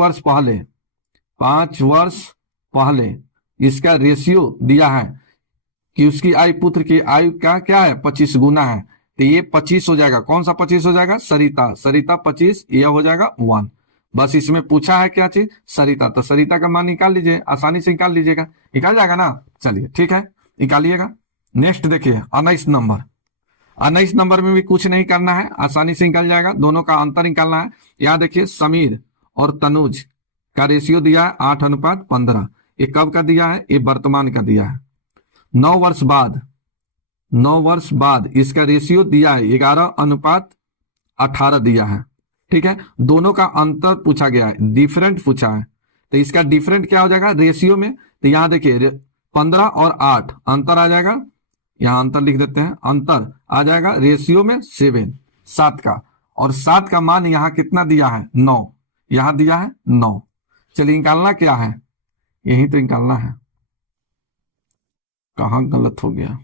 वर्ष पहले इसका रेशियो दिया है कि उसकी आयु पुत्र की आयु का क्या है 25 गुना है, तो ये 25 हो जाएगा, कौन सा 25 हो जाएगा, सरिता 25, यह हो जाएगा 1। बस इसमें पूछा है क्या चीज, सरिता, तो सरिता का मान निकाल लीजिए, आसानी से निकाल लीजिएगा, निकाल जाएगा ना। चलिए ठीक है, निकालिएगा। नेक्स्ट देखिए 19 नंबर में भी कुछ नहीं करना है, आसानी से निकल जाएगा, दोनों का अंतर निकालना है। यहाँ देखिए समीर और तनुज का रेशियो दिया है 8:15, ये कब का दिया है, ये वर्तमान का दिया है। 9 वर्ष बाद इसका रेशियो दिया है 11:18 दिया है, ठीक है। दोनों का अंतर पूछा गया है, डिफरेंट पूछा है, तो इसका डिफरेंट क्या हो जाएगा रेशियो में, तो यहाँ देखिए 15 और 8 अंतर आ जाएगा, यहाँ अंतर लिख देते हैं, अंतर आ जाएगा रेशियो में 7 का, और 7 का मान यहाँ कितना दिया है 9, यहाँ दिया है 9। चलिए निकालना क्या है, यही तो निकालना है, कहाँ गलत हो गया,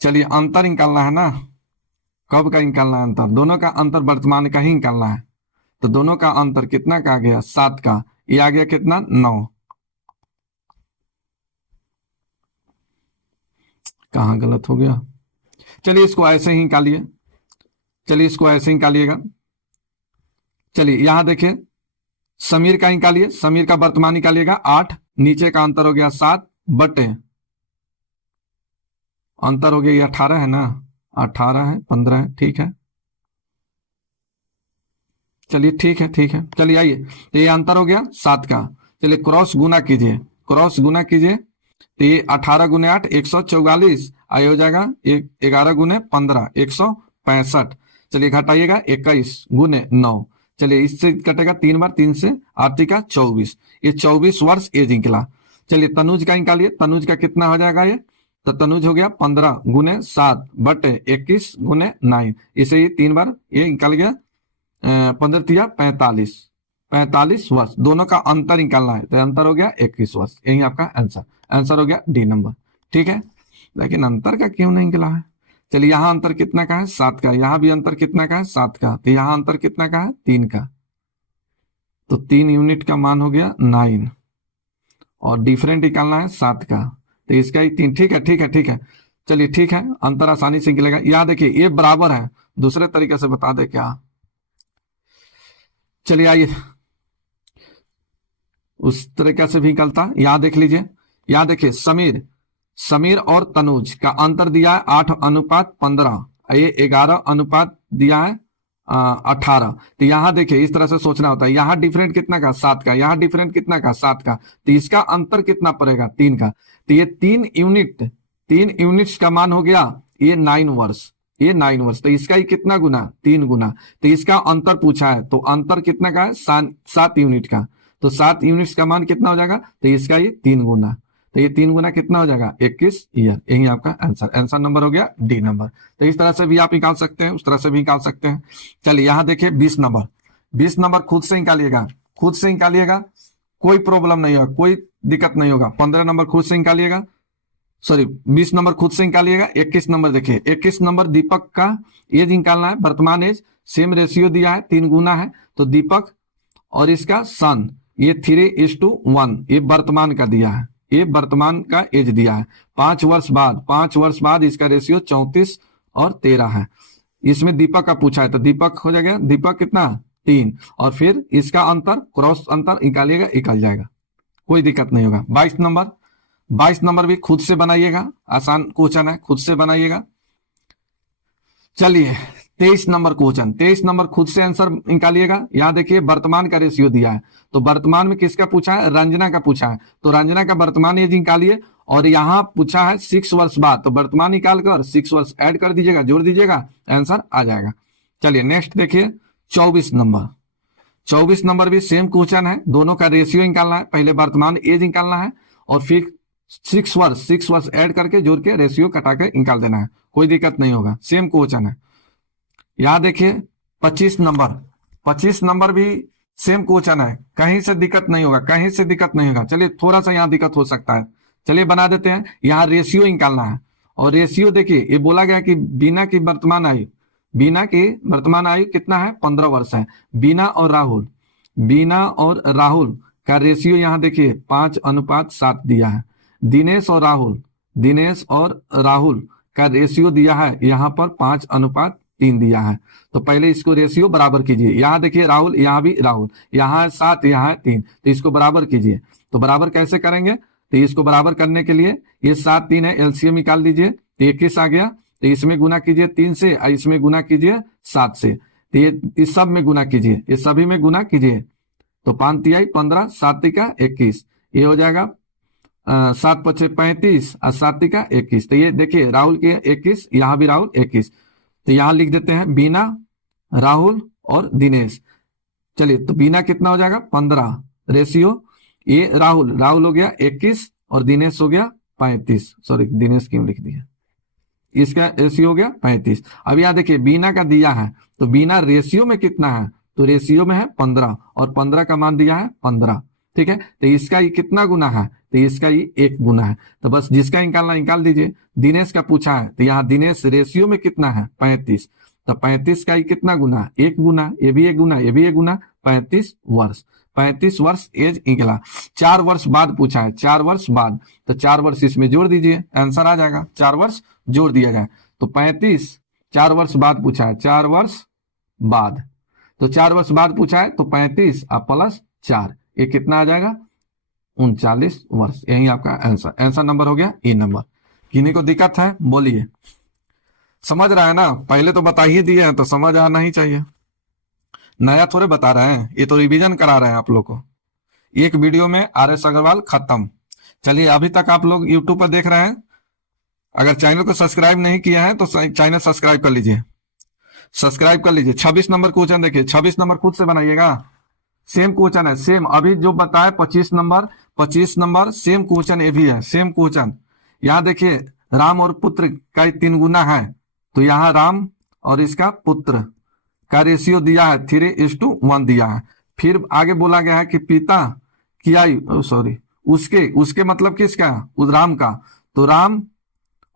चलिए अंतर निकालना है ना, कब का निकालना है अंतर, दोनों का अंतर वर्तमान का ही निकालना है, तो दोनों का अंतर कितना का आ गया 7 का, ये आ गया कितना 9, कहाँ गलत हो गया। चलिए इसको ऐसे ही निकालिए, चलिए इसको ऐसे ही निकालिएगा। चलिए यहां देखिए समीर का निकालिए, समीर का वर्तमान निकालिएगा 8, नीचे का अंतर हो गया 7 बटे अंतर हो गया ये 18 है ना, 18 है 15 है, ठीक है, चलिए ठीक है, चलिए आइए, तो ये अंतर हो गया 7 का। चलिए क्रॉस गुना कीजिए, तो ये 18 गुने 8 144, आगे हो जाएगा 11 गुने 15 165। चलिए घटाइएगा 21 गुने 9, चलिए इससे कटेगा 3 बार, 3 से 8 का 24, ये 24 वर्ष एज निकला। चलिए तनुज का निकालिए, तनुज का कितना हो जाएगा ये, तो तनुज हो गया 15 गुने 7 बटे 21 गुने 9, इसे ये 3 बार ये निकल गया 15 तिया 45 वर्ष, दोनों का अंतर निकालना है, तो अंतर हो गया 21 वर्ष, यही आपका आंसर हो गया डी नंबर, ठीक है। लेकिन अंतर का क्यों नहीं निकला है, चलिए यहाँ अंतर कितना का है 7 का, यहाँ भी अंतर कितना का है 7 का, तो यहाँ अंतर कितना का है 3 का, तो 3 यूनिट का मान हो गया 9, और डिफरेंट निकालना है 7 का, तो इसका ही 3, ठीक है, चलिए ठीक है, अंतर आसानी से निकलेगा। यहाँ देखिए ये बराबर है, दूसरे तरीके से बता दे क्या, चलिए आइए उस तरीके से भी निकलता, यहाँ देख लीजिए, यहाँ देखिए समीर और तनुज का अंतर दिया है 8:15, ये 11 दिया है 18, तो यहाँ देखिए इस तरह से सोचना होता है, यहाँ डिफरेंट कितना का 7 का, यहाँ डिफरेंट कितना का 7 का, तो इसका अंतर कितना पड़ेगा 3 का, तो ये 3 यूनिट्स का मान हो गया ये 9 वर्ष, तो इसका ही कितना गुना 3 गुना, तो इसका अंतर पूछा है, तो अंतर कितना का है 7 यूनिट का, तो 7 यूनिट्स का मान कितना हो जाएगा, तो इसका ये 3 गुना, तो ये 3 गुना कितना हो जाएगा 21 ईयर, यही आपका आंसर नंबर हो गया डी नंबर। तो इस तरह से भी आप निकाल सकते हैं, उस तरह से भी निकाल सकते हैं। चलिए यहाँ देखिए 20 नंबर खुद से निकालिएगा, कोई प्रॉब्लम नहीं होगा, कोई दिक्कत नहीं होगा। 15 नंबर खुद से निकालिएगा, सॉरी 20 नंबर खुद से निकालिएगा। 21 नंबर देखिए, 21 नंबर दीपक का एज निकालना है, वर्तमान एज, सेम रेशियो दिया है, 3 गुना है, तो दीपक और इसका सन ये 3:1 ये वर्तमान का दिया है, ये वर्तमान का एज दिया है। 5 वर्ष बाद इसका रेशियो 34 और 13 है। इसमें दीपक का पूछा है तो दीपक हो जाएगा, दीपक कितना 3, और फिर इसका अंतर क्रॉस अंतर निकालिएगा, निकल जाएगा, कोई दिक्कत नहीं होगा। 22 नंबर भी खुद से बनाइएगा, आसान क्वेश्चन है, खुद से बनाइएगा। चलिए 23 नंबर क्वेश्चन, 23 नंबर खुद से आंसर निकालिएगा। यहाँ देखिए वर्तमान का रेशियो दिया है, तो वर्तमान में किसका पूछा है, रंजना का पूछा है, तो रंजना का वर्तमान एज निकालिए। और यहाँ पूछा है 6 वर्ष बाद, तो वर्तमान निकाल कर 6 वर्ष ऐड कर दीजिएगा, जोड़ दीजिएगा, आंसर आ जाएगा। चलिए नेक्स्ट देखिए 24 नंबर। 24 नंबर भी सेम क्वेश्चन है, दोनों का रेशियो निकालना है, पहले वर्तमान एज निकालना है और फिर 6 वर्ष ऐड करके जोड़ के रेशियो कटा के निकाल देना है, कोई दिक्कत नहीं होगा, सेम क्वेश्चन है। यहाँ देखिए 25 नंबर भी सेम क्वेश्चन है, कहीं से दिक्कत नहीं होगा, चलिए थोड़ा सा यहाँ दिक्कत हो सकता है, चलिए बना देते हैं। यहाँ रेशियो निकालना है और रेशियो देखिए ये बोला गया कि बीना की वर्तमान आयु कितना है, 15 वर्ष है। बीना और राहुल का रेशियो यहाँ देखिए 5:7 दिया है। दिनेश और राहुल का रेशियो दिया है यहाँ पर 5:3 दिया है। तो पहले इसको रेशियो बराबर कीजिए। यहाँ देखिए राहुल, यहाँ भी राहुल, यहाँ है 7, यहाँ है 3, तो इसको बराबर कीजिए। तो बराबर कैसे करेंगे, तो इसको बराबर करने के लिए ये 7 3 है, एलसीएम निकाल दीजिए, तो 21 आ गया। तो इसमें गुना कीजिए 3 से और इसमें गुना कीजिए 7 से, तो ये इस सब में गुना कीजिए, ये सभी में गुना कीजिए। तो 5 तिहाई 15, 7 तिका 21, ये हो जाएगा 7 पचे 35 और 7 तिका 21। तो ये देखिए राहुल के 21, यहाँ भी राहुल 21, तो यहाँ लिख देते हैं बीना, राहुल और दिनेश। चलिए तो बीना कितना हो जाएगा 15, रेशियो ये राहुल हो गया 21 और दिनेश हो गया 35, सॉरी दिनेश क्यों लिख दिया, इसका रेशियो हो गया 35। अब यहाँ देखिए बीना का दिया है, तो बीना रेशियो में कितना है, तो रेशियो में है 15 और 15 का मान दिया है 15, ठीक है। तो इसका ये कितना गुना है, तो इसका ये 1 गुना है। तो बस जिसका निकालना निकाल दीजिए। दिनेश का पूछा है, तो यहाँ दिनेश रेशियो में कितना है 35, तो 35 का ये कितना गुना, 1 गुना, ये भी 1 गुना, ये भी 1 गुना, 35 वर्ष एज निकला। 4 वर्ष बाद पूछा है, 4 वर्ष बाद, तो 4 वर्ष इसमें जोड़ दीजिए, आंसर आ जाएगा। 4 वर्ष जोड़ दिया जाए तो 35, 4 वर्ष बाद पूछा है, 4 वर्ष बाद, तो 4 वर्ष बाद पूछा है तो 35 और प्लस 4, ये कितना आ जाएगा 39 वर्ष। यही आपका आंसर नंबर हो गया ए नंबर। किन्हीं को दिक्कत है बोलिए, समझ रहा है ना, पहले तो बता ही दिए हैं तो समझ आना ही चाहिए, नया थोड़े बता रहे हैं, ये तो रिवीजन करा रहे हैं आप लोग को। एक वीडियो में RS अग्रवाल खत्म। चलिए अभी तक आप लोग यूट्यूब पर देख रहे हैं, अगर चैनल को सब्सक्राइब नहीं किया है तो चैनल सब्सक्राइब कर लीजिए, 26 नंबर क्वेश्चन देखिए, 26 नंबर खुद से बनाइएगा, सेम क्वेश्चन है, सेम अभी जो बताया 25 नंबर सेम क्वेश्चन, ये भी है सेम क्वेश्चन। यहाँ देखिए राम और पुत्र का 3 गुना है, तो यहाँ राम और इसका पुत्र का रेशियो दिया है 3:1 दिया है। फिर आगे बोला गया है कि पिता की आयु, सॉरी उसके मतलब किसका, उस राम का, तो राम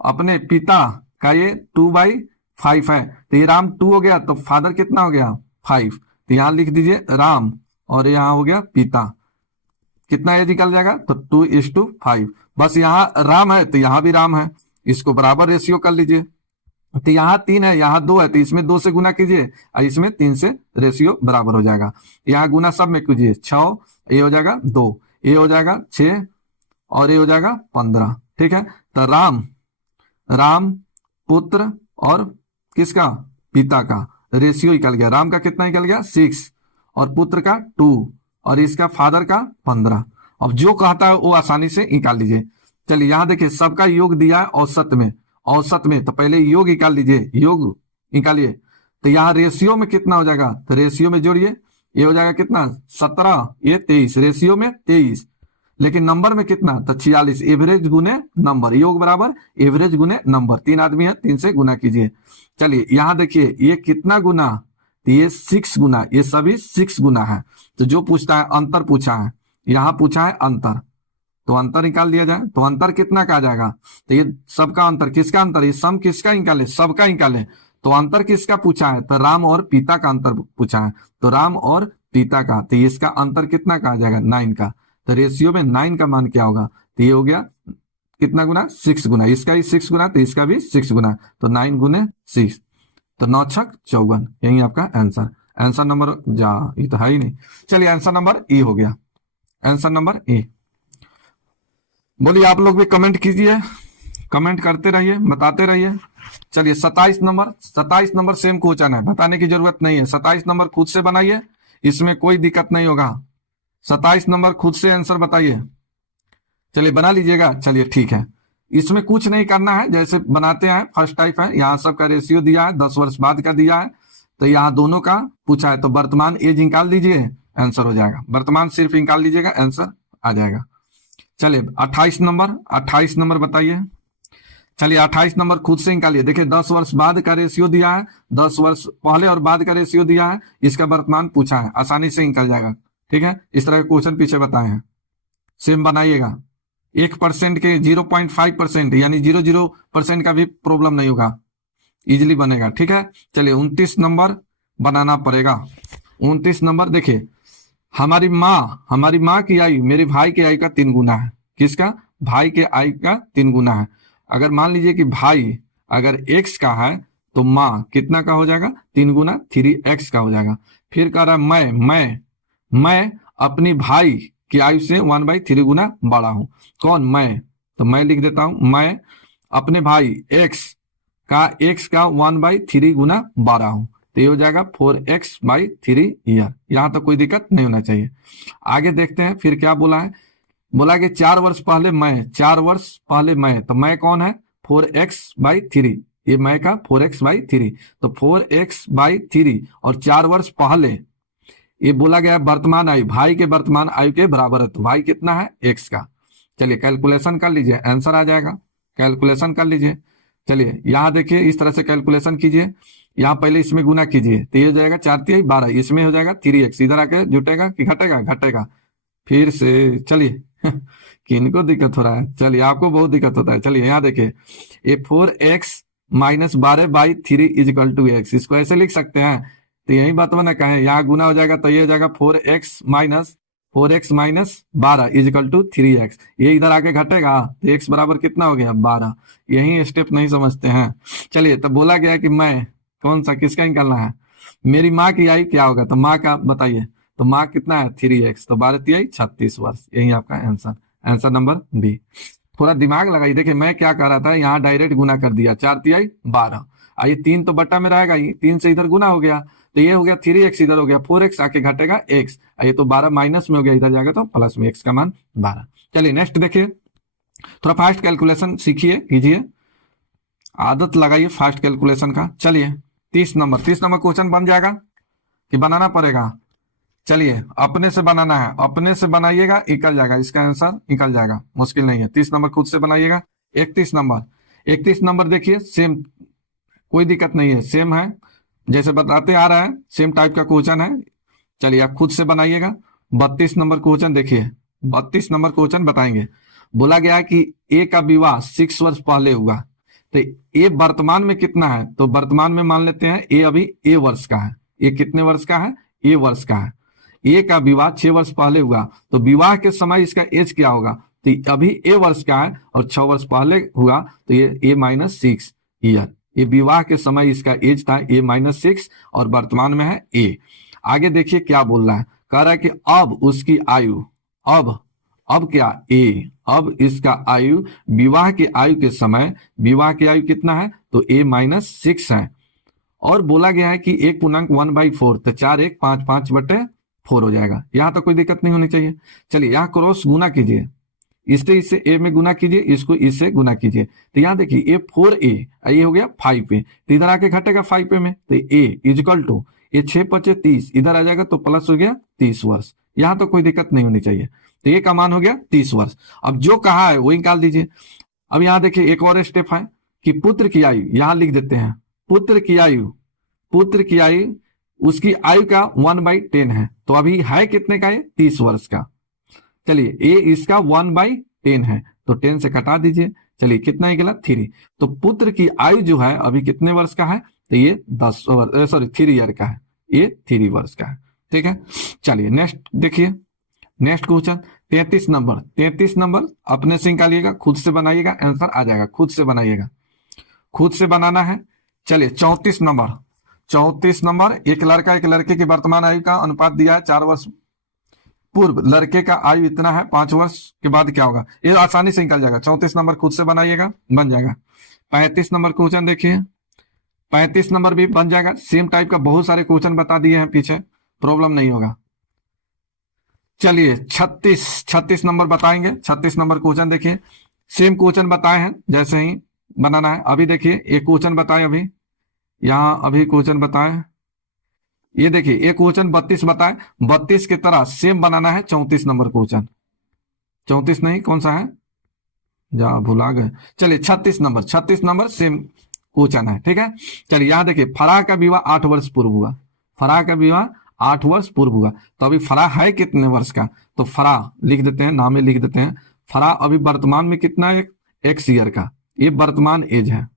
अपने पिता का ये 2/5 है, तो ये राम 2 हो गया, तो फादर कितना हो गया 5, तो यहाँ लिख दीजिए राम और यहाँ हो गया पिता, कितना ये निकल जाएगा, तो 2:5। बस यहाँ राम है तो यहाँ भी राम है, इसको बराबर रेशियो कर लीजिए। तो यहाँ 3 है, यहाँ 2 है, तो इसमें 2 से गुना कीजिए और इसमें 3 से, रेशियो बराबर हो जाएगा। यहाँ गुना सब में कीजिए, 6, ये हो जाएगा 2, ये हो जाएगा 6 और ये हो जाएगा 15, ठीक है। तो राम पुत्र और किसका, पिता का रेशियो निकल गया, राम का कितना निकल गया 6 और पुत्र का 2 और इसका फादर का 15। अब जो कहता है वो आसानी से निकाल लीजिए। चलिए यहाँ देखिए सबका योग दिया है औसत में, तो पहले योग निकाल लीजिए, योग निकालिए। तो यहाँ रेशियो में कितना हो जाएगा, तो रेशियो में जोड़िए, ये हो जाएगा कितना 17, ये 23, रेशियो में 23, लेकिन नंबर में कितना, तो 46, एवरेज गुने नंबर, योग बराबर एवरेज गुने नंबर, 3 आदमी है 3 से गुना कीजिए। चलिए यहाँ देखिए ये कितना गुना, तो ये 6 गुना, ये सभी 6 गुना है। तो जो पूछता है अंतर पूछा है, यहाँ पूछा है अंतर, तो अंतर निकाल दिया जाए, तो अंतर कितना का आ जाएगा, तो ये सबका अंतर, किसका अंतर, ये सम किसका निकाले, सबका निकाले। तो अंतर किसका पूछा है, तो राम और पिता का अंतर पूछा है, तो राम और पिता का, तो इसका अंतर कितना का आ जाएगा, 9 का। तो रेशियो में 9 का मान क्या होगा, तो ये हो गया कितना गुना, 6 गुना, इसका ही 6 गुना, तो इसका भी 6 गुना, तो 9 गुने 6, तो 9 छक 54, यही आपका आंसर। आंसर नंबर जा, ये तो है ही नहीं। चलिए आंसर नंबर ए हो गया, आंसर नंबर ए। बोलिए आप लोग भी कमेंट कीजिए, कमेंट करते रहिए, बताते रहिए। चलिए 27 नंबर, 27 नंबर सेम क्वेश्चन है, बताने की जरूरत नहीं है। 27 नंबर खुद से बनाइए, इसमें कोई दिक्कत नहीं होगा। 27 नंबर खुद से आंसर बताइए। चलिए बना लीजिएगा, चलिए ठीक है। इसमें कुछ नहीं करना है, जैसे बनाते हैं फर्स्ट टाइप है। यहाँ सबका रेशियो दिया है, 10 वर्ष बाद का दिया है, तो यहाँ दोनों का पूछा है, तो वर्तमान एज निकाल दीजिए, आंसर हो जाएगा। वर्तमान सिर्फ निकाल लीजिएगा, आंसर आ जाएगा। चलिए 28 नंबर, 28 नंबर बताइए। चलिए 28 नंबर खुद से निकालिए। देखिए 10 वर्ष बाद का रेशियो दिया है, 10 वर्ष पहले और बाद का रेशियो दिया है, इसका वर्तमान पूछा है, आसानी से निकल जाएगा। ठीक है, इस तरह के क्वेश्चन पीछे बताए हैं, सेम बनाइएगा। 1% के 0.5% यानी 0.0% का भी प्रॉब्लम नहीं होगा, इजिली बनेगा। ठीक है, चलिए 29 नंबर बनाना पड़ेगा। 29 नंबर देखिए, हमारी माँ की आयु मेरे भाई के आयु का 3 गुना है। किसका, भाई के आयु का 3 गुना है। अगर मान लीजिए कि भाई अगर x का है, तो माँ कितना का हो जाएगा, 3 गुना 3x का हो जाएगा। फिर कह रहा है मैं अपनी भाई की आयु से 1/3 गुना बड़ा हूं। कौन, मैं, तो मैं लिख देता हूं, मैं अपने भाई x का 1/3 गुना बड़ा हूं, तो ये हो जाएगा 4x/3 ईयर। यहां तक कोई दिक्कत नहीं होना चाहिए। आगे देखते हैं फिर क्या बोला है। बोला कि 4 वर्ष पहले मैं, 4 वर्ष पहले मैं, तो मैं कौन है, 4x/3, ये मैं का 4x/3, तो 4x/3 और 4 वर्ष पहले, ये बोला गया वर्तमान आयु, भाई के वर्तमान आयु के बराबर है, तो भाई कितना है, x का। चलिए कैलकुलेशन कर लीजिए, आंसर आ जाएगा। कैलकुलेशन कर लीजिए। चलिए यहाँ देखिए, इस तरह से कैलकुलेशन कीजिए। यहाँ पहले इसमें गुना कीजिए, तो ये हो जाएगा 4×3 = 12, इसमें हो जाएगा 3x, इधर आके जुटेगा कि घटेगा, घटेगा। फिर से चलिए किनको दिक्कत हो रहा है, चलिए आपको बहुत दिक्कत होता है। चलिए यहाँ देखिए, ये 4x - 12/3 = x, इसको ऐसे लिख सकते हैं, तो यही बात ना कहें, यहाँ गुना हो जाएगा, तो ये हो जाएगा 4x - 12 = 3x, ये इधर आके घटेगा, तो x बराबर कितना हो गया, 12। यही स्टेप नहीं समझते हैं। चलिए, तो बोला गया कि मैं कौन सा, किसका निकालना है, मेरी माँ की आयु क्या होगा, तो माँ का बताइए, तो माँ कितना है, 3x, तो 12×3 = 36 वर्ष, यही आपका आंसर, आंसर नंबर बी। थोड़ा दिमाग लगाइए। देखिए मैं क्या कर रहा था, यहाँ डायरेक्ट गुना कर दिया, 4×3 = 12, ये 3 तो बट्टा में रहेगा, 3 से इधर गुना हो गया, तो ये हो गया 3x, इधर हो गया 4x, आके घटेगा x, ये तो 12 माइनस में हो गया, इधर जाएगा तो प्लस में, x का मान 12। चलिए नेक्स्ट देखिए, थोड़ा फास्ट कैलकुलेशन सीखिए, कीजिए, आदत लगाइए फास्ट कैलकुलेशन का। चलिए 30 नंबर क्वेश्चन बन जाएगा कि बनाना पड़ेगा। चलिए अपने से बनाना है, अपने से बनाइएगा, निकल जाएगा, इसका आंसर निकल जाएगा, मुश्किल नहीं है। 30 नंबर खुद से बनाइएगा। 31 नंबर देखिए, सेम, कोई दिक्कत नहीं है, सेम है, जैसे बताते आ रहा है, सेम टाइप का क्वेश्चन है। चलिए आप खुद से बनाइएगा। 32 नंबर क्वेश्चन देखिए, 32 नंबर क्वेश्चन बताएंगे। बोला गया है कि ए का विवाह 6 वर्ष पहले हुआ, तो ए वर्तमान में कितना है, तो वर्तमान में मान लेते हैं ए अभी ए वर्ष का है। ए कितने वर्ष का है, ए वर्ष का है। ए का विवाह 6 वर्ष पहले हुआ, तो विवाह के समय इसका एज क्या होगा, तो अभी ए वर्ष का है और 6 वर्ष पहले हुआ, तो ये A-6 ईयर, ये विवाह के समय इसका एज था A-6 और वर्तमान में है ए। आगे देखिए क्या बोल रहा है, कह रहा है कि अब उसकी आयु, अब क्या ए, अब इसका आयु विवाह के आयु के समय, विवाह की आयु कितना है, तो A-6 है, और बोला गया है कि 1/4, तो 4 1 5 5/4 हो जाएगा। यहां तो कोई दिक्कत नहीं होनी चाहिए। चलिए यहाँ क्रॉस गुना कीजिए, इससे ए में गुना कीजिए, इसको इससे गुना कीजिए, तो यहाँ देखिए ये 4a, ये हो गया 5a, तो इधर आके घटेगा 5a में, तो a = ये 6×5 = 30, इधर आ जाएगा तो प्लस हो गया 30 वर्ष। यहाँ तो कोई दिक्कत नहीं होनी चाहिए, तो ये का मान हो गया 30 वर्ष। अब जो कहा है वही निकाल दीजिए। अब यहाँ देखिए एक और स्टेप है कि पुत्र की आयु, यहाँ लिख देते हैं, पुत्र की आयु उसकी आयु का 1/10 है, तो अभी है कितने का, ये 30 वर्ष का। चलिए ए इसका 1/10 10 है, तो 10 से कटा दीजिए। चलिए कितना निकला 3। तो पुत्र की आयु जो है अभी कितने वर्ष का है, तो ये 3 ईयर का है, ये 3 वर्ष का है। ठीक है, चलिए नेक्स्ट देखिए, नेक्स्ट क्वेश्चन 33 नंबर अपने से निकालिएगा, खुद से बनाइएगा, आंसर आ जाएगा, खुद से बनाइएगा, खुद से बनाना है। चलिए 34 नंबर एक लड़का एक लड़के की वर्तमान आयु का अनुपात दिया है 4 वर्ष पूर्व, लड़के का आयु इतना है, 5 वर्ष के बाद क्या होगा, ये आसानी से निकल जाएगा। 34 नंबर खुद से बनाइएगा, बन जाएगा। 35 नंबर क्वेश्चन देखिए, 35 नंबर भी बन जाएगा, सेम टाइप का बहुत सारे क्वेश्चन बता दिए हैं पीछे, प्रॉब्लम नहीं होगा। चलिए 36 नंबर बताएंगे, 36 नंबर क्वेश्चन देखिए, सेम क्वेश्चन बताए हैं, जैसे ही बनाना है। अभी देखिए एक क्वेश्चन बताए, अभी यहाँ अभी क्वेश्चन बताए, ये देखिए एक क्वेश्चन 32 बताए, 32 की तरह सेम बनाना है 34 नंबर क्वेश्चन, 34 नहीं कौन सा है, जहाँ भुला गए। चलिए 36 नंबर सेम क्वेश्चन है। ठीक है, चलिए यहाँ देखिए, फराह का विवाह 8 वर्ष पूर्व हुआ, फराह का विवाह 8 वर्ष पूर्व हुआ, तो अभी फराह है कितने वर्ष का, तो फराह लिख देते हैं, नाम में लिख देते हैं। फराह अभी वर्तमान में कितना है, एक्स ईयर का, ये वर्तमान एज है,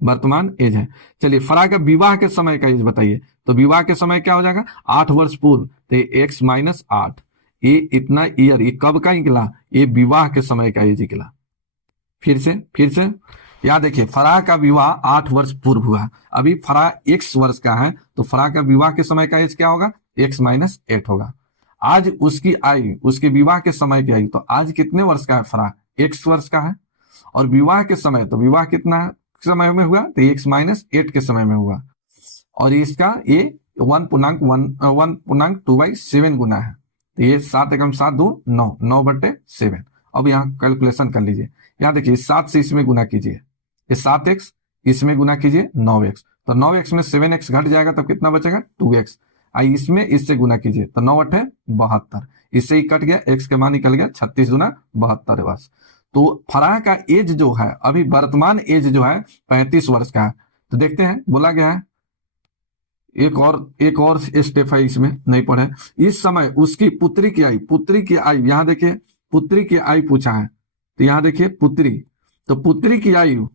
वर्तमान एज है। चलिए फराह का विवाह के समय का एज बताइए, तो विवाह के समय क्या हो जाएगा, 8 वर्ष पूर्व, तो x - 8, ये इतना ईयर, ये कब का निकला, ये विवाह के समय का एज निकला। फिर से याद देखिए, फराह का विवाह 8 वर्ष पूर्व हुआ, अभी फराह x वर्ष का है, तो फराह का विवाह के समय का एज क्या होगा, x - 8 होगा। आज उसकी आयु, उसके विवाह के समय की आयु, तो आज कितने वर्ष का है फराह, x वर्ष का है, और विवाह के समय, तो विवाह कितना समय में हुआ, तो x - 8 के समय में हुआ, और इसका ये 1.2/7 गुना है, तो ये 7 एकम 7 2 9, 9/7। अब यहाँ कैलकुलेशन कर लीजिए, यहाँ देखिए 7 से इसमें गुना कीजिए, ये 7x, इसमें गुना कीजिए 9x, तो 9x में 7x घट जाएगा, तो कितना बचेगा 2x, आई इसमें इससे गुना कीजिए, तो 9 8 72, इससे ही कट गया, x के मान निकल गया 36 दूना 72 बस। तो फराह का एज जो है, अभी वर्तमान एज जो है 35 वर्ष का है। तो देखते हैं, बोला गया है एक और स्टेप है, इसमें नहीं पढ़े। इस समय उसकी पुत्री की आयु, यहाँ देखिए पुत्री की आयु पूछा है, तो यहाँ देखिए पुत्री, तो पुत्री की आयु,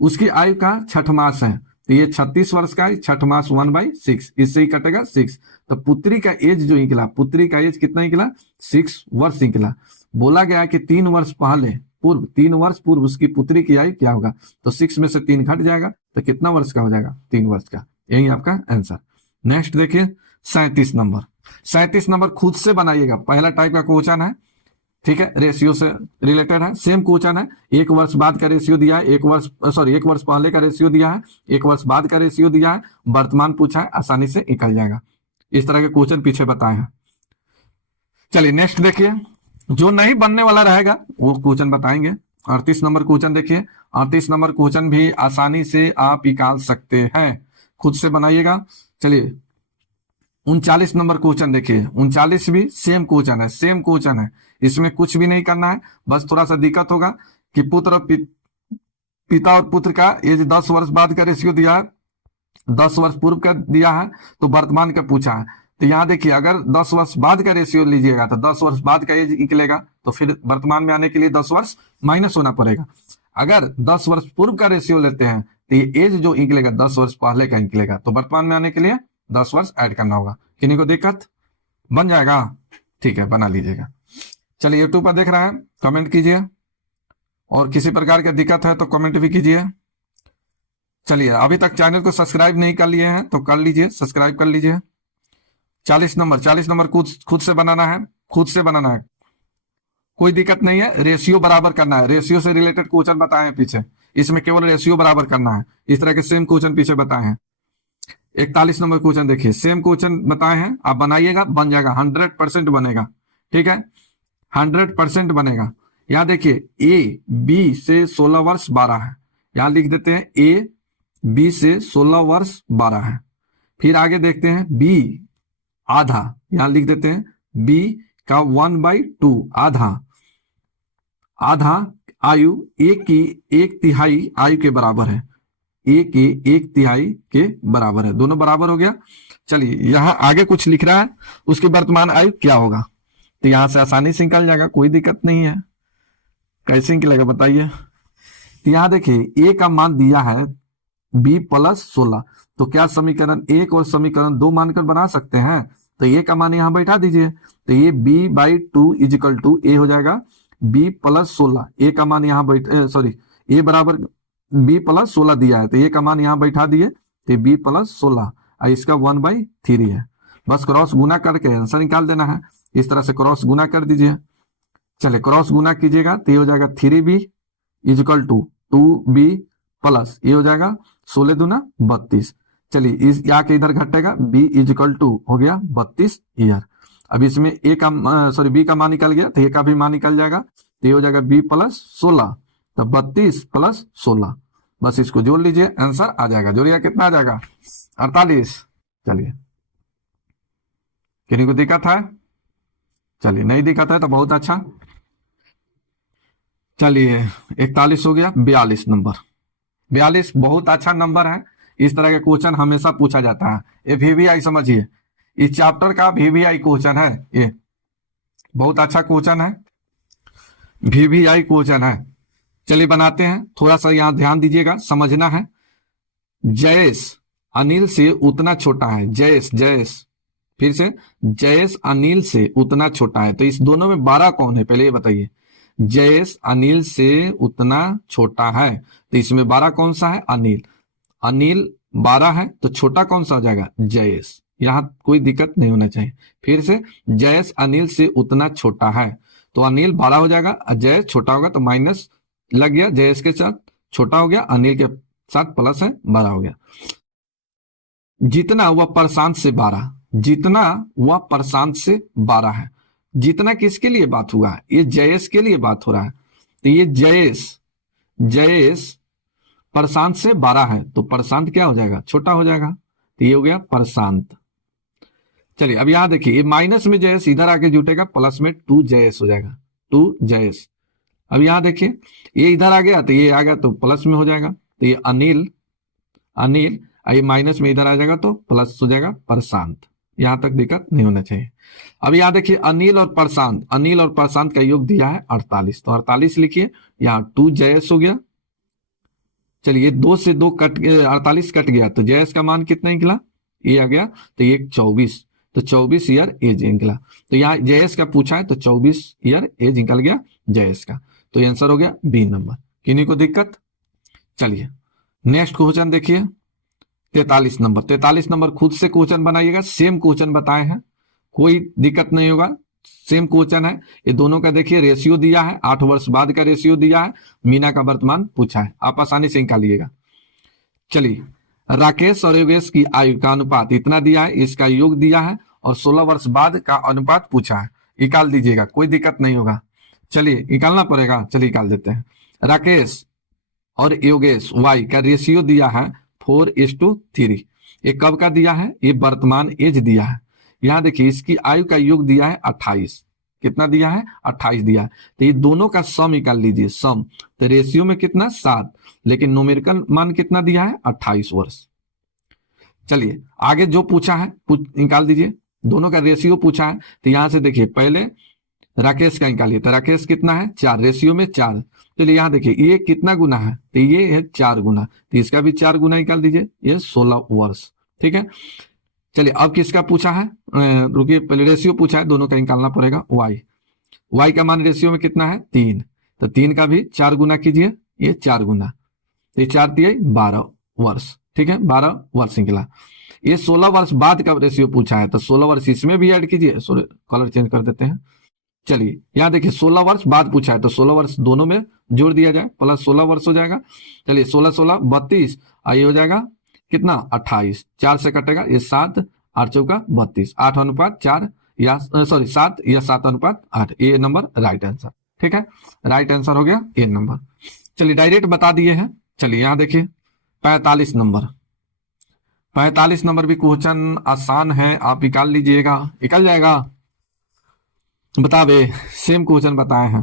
उसकी आयु का 6 मास है, तो ये 36 वर्ष का है, 6 मास 1/6, इससे ही कटेगा 6, तो पुत्री का एज जो निकला, पुत्री का एज कितना निकला, 6 वर्ष निकला। बोला गया कि 3 वर्ष पूर्व उसकी पुत्री की आयु क्या होगा, तो 6 में से 3 घट जाएगा, तो कितना वर्ष का हो जाएगा, 3 वर्ष का, यही आपका आंसर। नेक्स्ट देखिए 37 नंबर खुद से बनाइएगा, पहला टाइप का क्वेश्चन है, ठीक है, रेशियो से रिलेटेड है, सेम क्वेश्चन है, 1 वर्ष बाद का रेशियो दिया है, 1 वर्ष पहले का रेशियो दिया है, 1 वर्ष बाद का रेशियो दिया है, वर्तमान पूछा है, आसानी से निकल जाएगा। इस तरह के क्वेश्चन पीछे बताए हैं। चलिए नेक्स्ट देखिए, जो नहीं बनने वाला रहेगा वो क्वेश्चन बताएंगे। 38 नंबर क्वेश्चन देखिए, 38 नंबर क्वेश्चन भी आसानी से आप निकाल सकते हैं, खुद से बनाइएगा। चलिए 39 नंबर क्वेश्चन देखिए, 39 भी सेम क्वेश्चन है, इसमें कुछ भी नहीं करना है, बस थोड़ा सा दिक्कत होगा कि पिता और पुत्र का एज 10 वर्ष बाद का रेशियो दिया है, 10 वर्ष पूर्व का दिया है, तो वर्तमान का पूछा है। तो यहाँ देखिए, अगर 10 वर्ष बाद का रेशियो लीजिएगा तो 10 वर्ष बाद का एज निकलेगा, तो फिर वर्तमान में आने के लिए 10 वर्ष माइनस होना पड़ेगा। अगर 10 वर्ष पूर्व का रेशियो लेते हैं तो ये एज जो निकलेगा 10 वर्ष पहले का निकलेगा, तो वर्तमान में आने के लिए 10 वर्ष ऐड करना होगा। किन्हीं को दिक्कत, बन जाएगा, ठीक है, बना लीजिएगा। चलिए यूट्यूब पर देख रहे हैं, कमेंट कीजिए, और किसी प्रकार की दिक्कत है तो कमेंट भी कीजिए। चलिए अभी तक चैनल को सब्सक्राइब नहीं कर लिए हैं तो कर लीजिए, सब्सक्राइब कर लीजिए। 40 नंबर खुद से बनाना है, कोई दिक्कत नहीं है, रेशियो बराबर करना है, रेशियो से रिलेटेड क्वेश्चन बताए हैं पीछे, इसमें केवल रेशियो बराबर करना है, इस तरह के सेम क्वेश्चन पीछे बताए हैं। 41 नंबर क्वेश्चन देखिए, सेम क्वेश्चन बताए हैं, आप बनाइएगा, बन जाएगा, 100% बनेगा, ठीक है, 100% बनेगा। यहाँ देखिए ए बी से 16 वर्ष 12 है, यहाँ लिख देते हैं ए बी से 16 वर्ष 12 है। फिर आगे देखते हैं बी आधा, यहाँ लिख देते हैं बी का 1/2 आधा आयु ए की 1/3 आयु के बराबर है, ए के 1/3 के बराबर है, दोनों बराबर हो गया। चलिए यहाँ आगे कुछ लिख रहा है, उसकी वर्तमान आयु क्या होगा, तो यहाँ से आसानी से निकल जाएगा, कोई दिक्कत नहीं है। कैसे निकलेगा बताइए। तो यहाँ देखिए ए का मान दिया है बी प्लस 16, तो क्या समीकरण एक और समीकरण दो मानकर बना सकते हैं। तो ए का मान यहाँ बैठा दीजिए, तो ये B by two is equal to A हो जाएगा बी प्लस 16। ए का मान यहाँ बैठ सॉरी ए बराबर बी प्लस 16 दिया है, तो ए का मान यहाँ बैठा दिए, तो बी प्लस 16 और इसका 1/3 है। बस क्रॉस गुना करके आंसर निकाल देना है। इस तरह से क्रॉस गुना कर दीजिए। चलिए क्रॉस गुना कीजिएगा तो ये हो जाएगा 3b is equal to 2b plus ये हो जाएगा 16 दूना 32। चलिए इस या के इधर घटेगा b इजिकल टू हो गया 32 ईयर। अब इसमें ए का सॉरी बी का मान निकल गया, तो ए का भी मान निकल जाएगा, तो ये हो जाएगा b प्लस 16, तो 32 प्लस 16। बस इसको जोड़ लीजिए, आंसर आ जाएगा। जोड़िए कितना आ जाएगा 48। चलिए किन्हीं को दिक्कत है? चलिए नहीं दिक्कत है तो बहुत अच्छा। चलिए 41 हो गया। 42 नंबर, 42 बहुत अच्छा नंबर है। इस तरह के क्वेश्चन हमेशा पूछा जाता है। ये वीवीआई समझिए, इस चैप्टर का वीवीआई क्वेश्चन है, ये बहुत अच्छा क्वेश्चन है, वीवीआई क्वेश्चन है। चलिए बनाते हैं, थोड़ा सा यहाँ ध्यान दीजिएगा, समझना है। जयेश अनिल से उतना छोटा है। जयेश फिर से जयेश अनिल से उतना छोटा है, तो इस दोनों में 12 कौन है पहले ये बताइए। जयेश अनिल से उतना छोटा है, तो इसमें 12 कौन सा है? अनिल। अनिल 12 है, तो छोटा कौन सा हो जाएगा? जयेश। यहां कोई दिक्कत नहीं होना चाहिए। फिर से जयेश अनिल से उतना छोटा है, तो अनिल 12 हो जाएगा, जयेश छोटा होगा तो माइनस लग गया, जयेश के साथ छोटा हो गया, अनिल के साथ प्लस है 12 हो गया। जितना वह प्रशांत से 12, जितना वह प्रशांत से 12 है। जितना किसके लिए बात हुआ है? ये जयेश के लिए बात हो रहा है, तो ये जयेश प्रशांत से 12 है, तो प्रशांत क्या हो जाएगा? छोटा हो जाएगा, तो ये हो गया प्रशांत। चलिए अब यहां देखिए, ये माइनस में जयेश इधर आके जुटेगा, प्लस में 2 जयेश हो जाएगा, 2 जयेश। अब यहां देखिए ये इधर आ गया, तो ये आ गया तो प्लस में हो जाएगा, तो ये अनिल ये माइनस में इधर आ जाएगा तो प्लस हो जाएगा प्रशांत। यहां तक दिक्कत नहीं होना चाहिए। अब यहां देखिए अनिल और प्रशांत का योग दिया है 48, तो 48 लिखिए, यहाँ 2 जयेश हो गया। चलिए 2 से 2 कट 48 कट गया, तो जयेश का मान कितना निकला? ये आ गया, तो ये 24, तो 24 ईयर एज निकला। तो यहाँ जयेश का पूछा है, तो 24 ईयर एज निकल गया जयेश का, तो आंसर हो गया बी नंबर। किन्हीं को दिक्कत? चलिए नेक्स्ट क्वेश्चन देखिए 43 नंबर। 43 नंबर खुद से क्वेश्चन बनाइएगा, सेम क्वेश्चन बताए हैं, कोई दिक्कत नहीं होगा, सेम क्वेश्चन है। ये दोनों का देखिए रेशियो दिया है, 8 वर्ष बाद का रेशियो दिया है, मीना का वर्तमान पूछा है, आप आसानी से निकालिएगा। चलिए राकेश और योगेश की आयु का अनुपात इतना दिया है, इसका योग दिया है, और 16 वर्ष बाद का अनुपात पूछा है, निकाल दीजिएगा, कोई दिक्कत नहीं होगा। चलिए निकालना पड़ेगा, चलिए निकाल देते हैं। राकेश और योगेश वाई का रेशियो दिया है 4:3। ये कब का दिया है? ये वर्तमान एज दिया है। यहां देखिए इसकी आयु का योग दिया है 28। कितना दिया है? 28 दिया है। तो ये दोनों का सम निकाल लीजिए, सम। तो रेशियो में कितना? 7, लेकिन न्यूमेरिकल मान कितना दिया है? 28 वर्ष। चलिए आगे जो पूछा है निकाल दीजिए, दोनों का रेशियो पूछा है, तो यहां से देखिए पहले राकेश का निकालिए, तो राकेश कितना है? 4, रेशियो में 4। चलिए यहाँ देखिए ये कितना गुना है? तो ये है 4 गुना, तो इसका भी 4 गुना निकाल दीजिए, ये 16 वर्ष। ठीक है, चलिए अब किसका पूछा है? रुकिए पहले रेशियो पूछा है, दोनों का निकालना पड़ेगा। वाई का मान रेशियो में कितना है? 3, तो 3 का भी 4 गुना कीजिए, ये 4 गुना, ये 4 3 12 वर्ष। ठीक है, 12 वर्ष निकला। ये 16 वर्ष बाद का रेशियो पूछा है, तो 16 वर्ष इसमें भी ऐड कीजिए, सॉरी कलर चेंज कर देते हैं। चलिए यहाँ देखिए 16 वर्ष बाद पूछा है, तो 16 वर्ष दोनों में जोड़ दिया जाए, प्लस 16 वर्ष हो जाएगा। चलिए 16 16 32, ये हो जाएगा कितना? 28, 4 से कटेगा, ये 7 8 चौका 32, 8:4 या सॉरी 7 या 7:8, ये नंबर राइट आंसर। ठीक है, राइट आंसर हो गया ये नंबर। चलिए डायरेक्ट बता दिए हैं। चलिए यहाँ देखिए 45 नंबर, 45 नंबर भी क्वेश्चन आसान है, आप निकाल लीजिएगा, निकल जाएगा। बता दे, सेम क्वेश्चन बताए हैं,